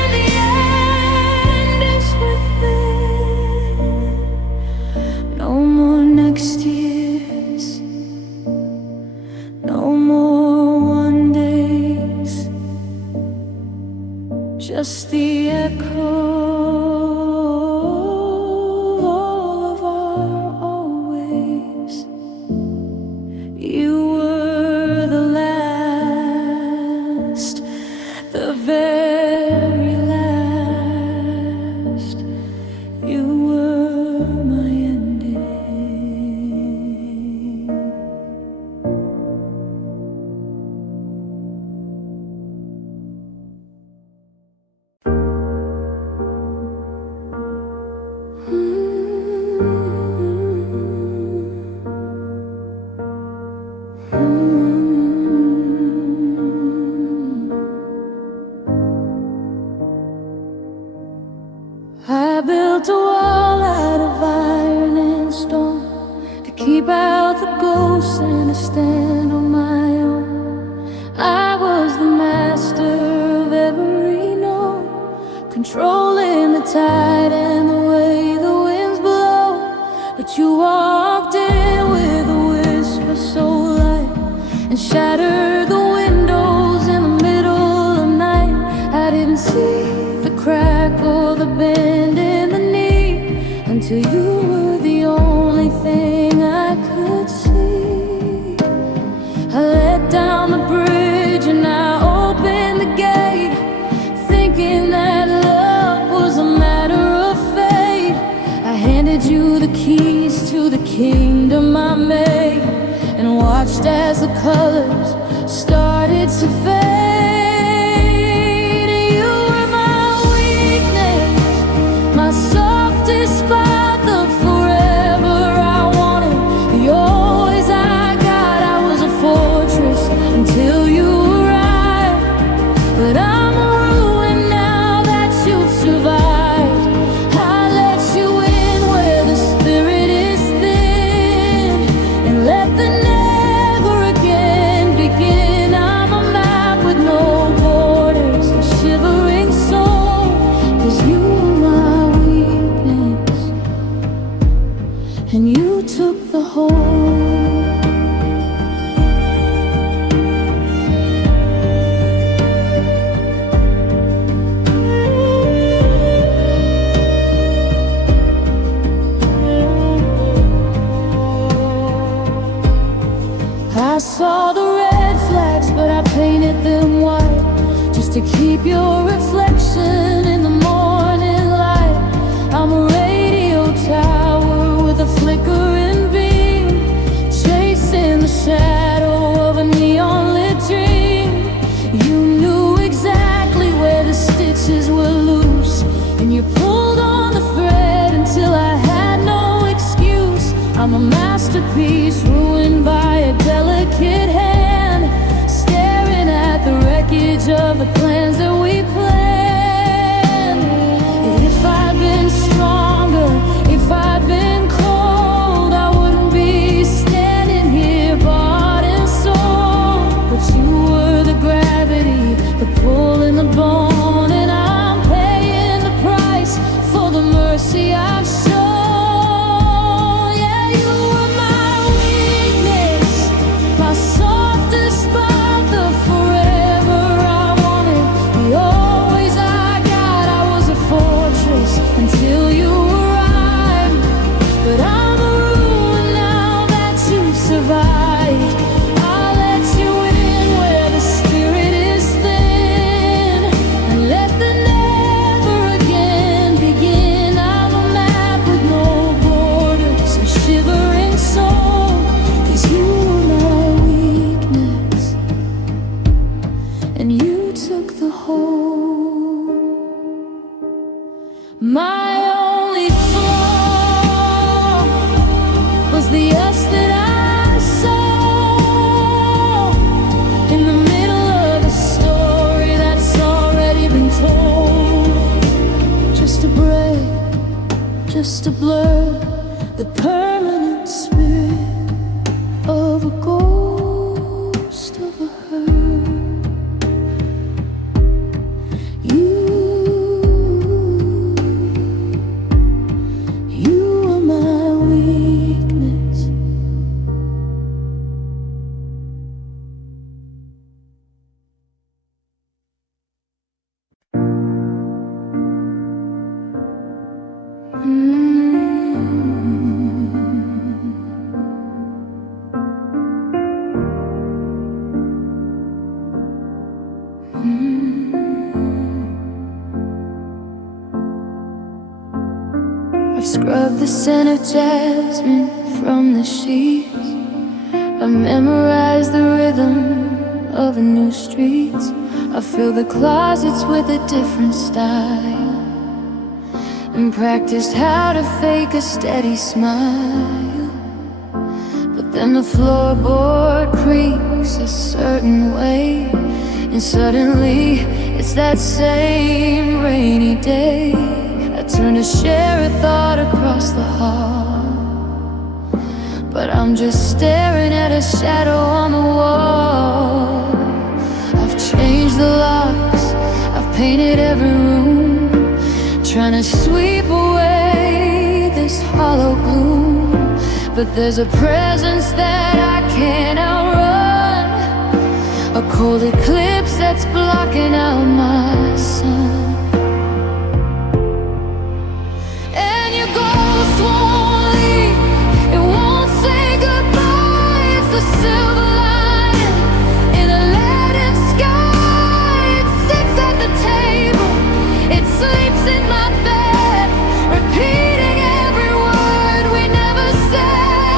and the end is within? No more next years, no more one days, just the echo of our always. You were the last, the very last. You were my ending. I built a wall out of iron and stone to keep out the ghosts and to stand on my own. I was the master of every note, controlling the tide and the way the winds blow. But you walked in with a whisper so light and shattered the windows in the middle of night. I didn't see the crack or the bend in the knee until you were the only thing I could see. I let down the bridge and I opened the gate, thinking that love was a matter of fate. I kingdom I made, and watched as the colors started to fade. You were my weakness, my softest spot, the forever I wanted, the always I got. I was a fortress until you arrived, but I'm ruined now that you've survived. I let you in where the spirit is thin, and let the never again begin. I'm a map with no borders, a shivering soul, 'cause you were my weakness, and you took the whole. I saw the red flags, but I painted them white, just to keep your reflection in the morning light. I'm a radio tower with a flickering beam, chasing the shadow of a neon lit dream. You knew exactly where the stitches were loose, and you pulled on the thread until I had no excuse. I'm a masterpiece ruined by a delicate hand, staring at the wreckage of the plans that we planned. If I'd been stronger, if I'd been cold, I wouldn't be standing here bought and sold. But you were the gravity, the pull in the bone, and I'm paying the price for the mercy I've shown. Until you arrived, but I'm ruined now that you've survived. I'll let you in where the spirit is thin, and let the never again begin. I'm a map with no borders, a shivering soul, 'cause you were my weakness, and you took the whole. My only flaw was the us that I saw in the middle of a story that's already been told. Just a break, just a blur, the permanent spirit of a ghost of a hurt. You are my weakness. I've scrubbed the scent of jasmine from the sheets. I memorized the rhythm of the new streets. I fill the closets with a different style, and practiced how to fake a steady smile. But then the floorboard creaks a certain way, and suddenly it's that same rainy day. I turn to share a thought across the hall, but I'm just staring at a shadow on the wall. I've changed the locks, I've painted every room, trying to sweep away this hollow gloom. But there's a presence that I can't outrun, a cold eclipse that's blocking out my sun. Silver lining in a leaden sky. It sits at the table, it sleeps in my bed, repeating every word we never said.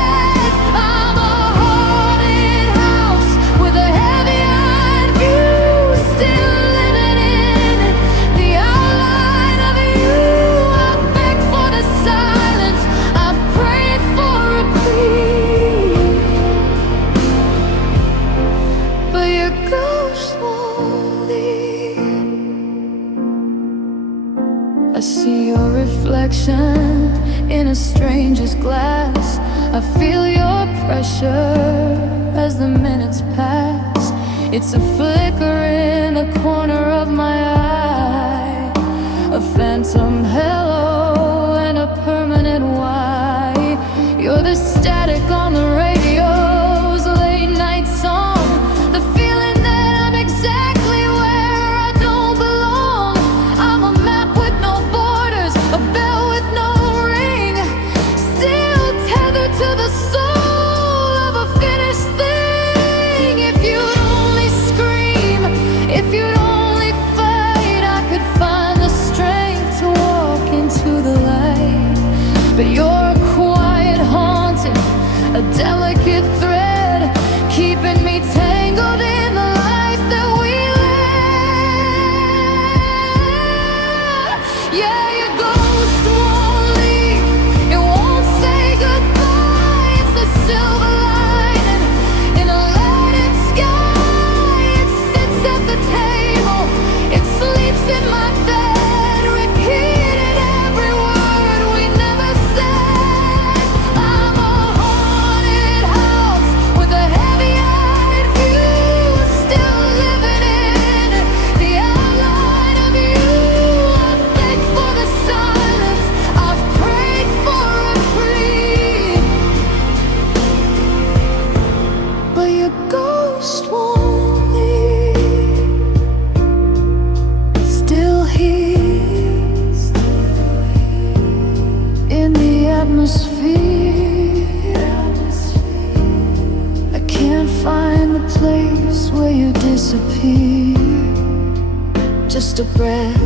I see your reflection in a stranger's glass. I feel your pressure as the minutes pass. It's a flicker in the corner of my eye, a phantom hello and a permanent why. You're the static on the radio's late night song, the feeling that I'm exactly where I don't belong. I'm a map with no borders, a bell with no ring, still tethered to the soul of a finished thing. If you'd only scream, if you'd only fight, I could find the strength to walk into the light. But you're a quiet haunting, a delicate thread, keeping me tangled in the life that we live. Yeah, your ghost won't leave, it won't say goodbye. It's the silver lining in a lighted sky. It sits at the table, it sleeps in my bed, repeating every word we never said. I'm a haunted house with a heavy-eyed view, still living in the outline of you. I've begged for the silence, I've prayed for reprieve, but your ghost won't leave. Still here in the atmosphere, I can't find the place where you disappear. Just a breath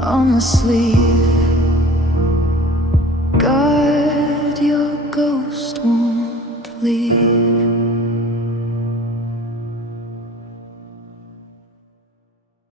on the sleeve.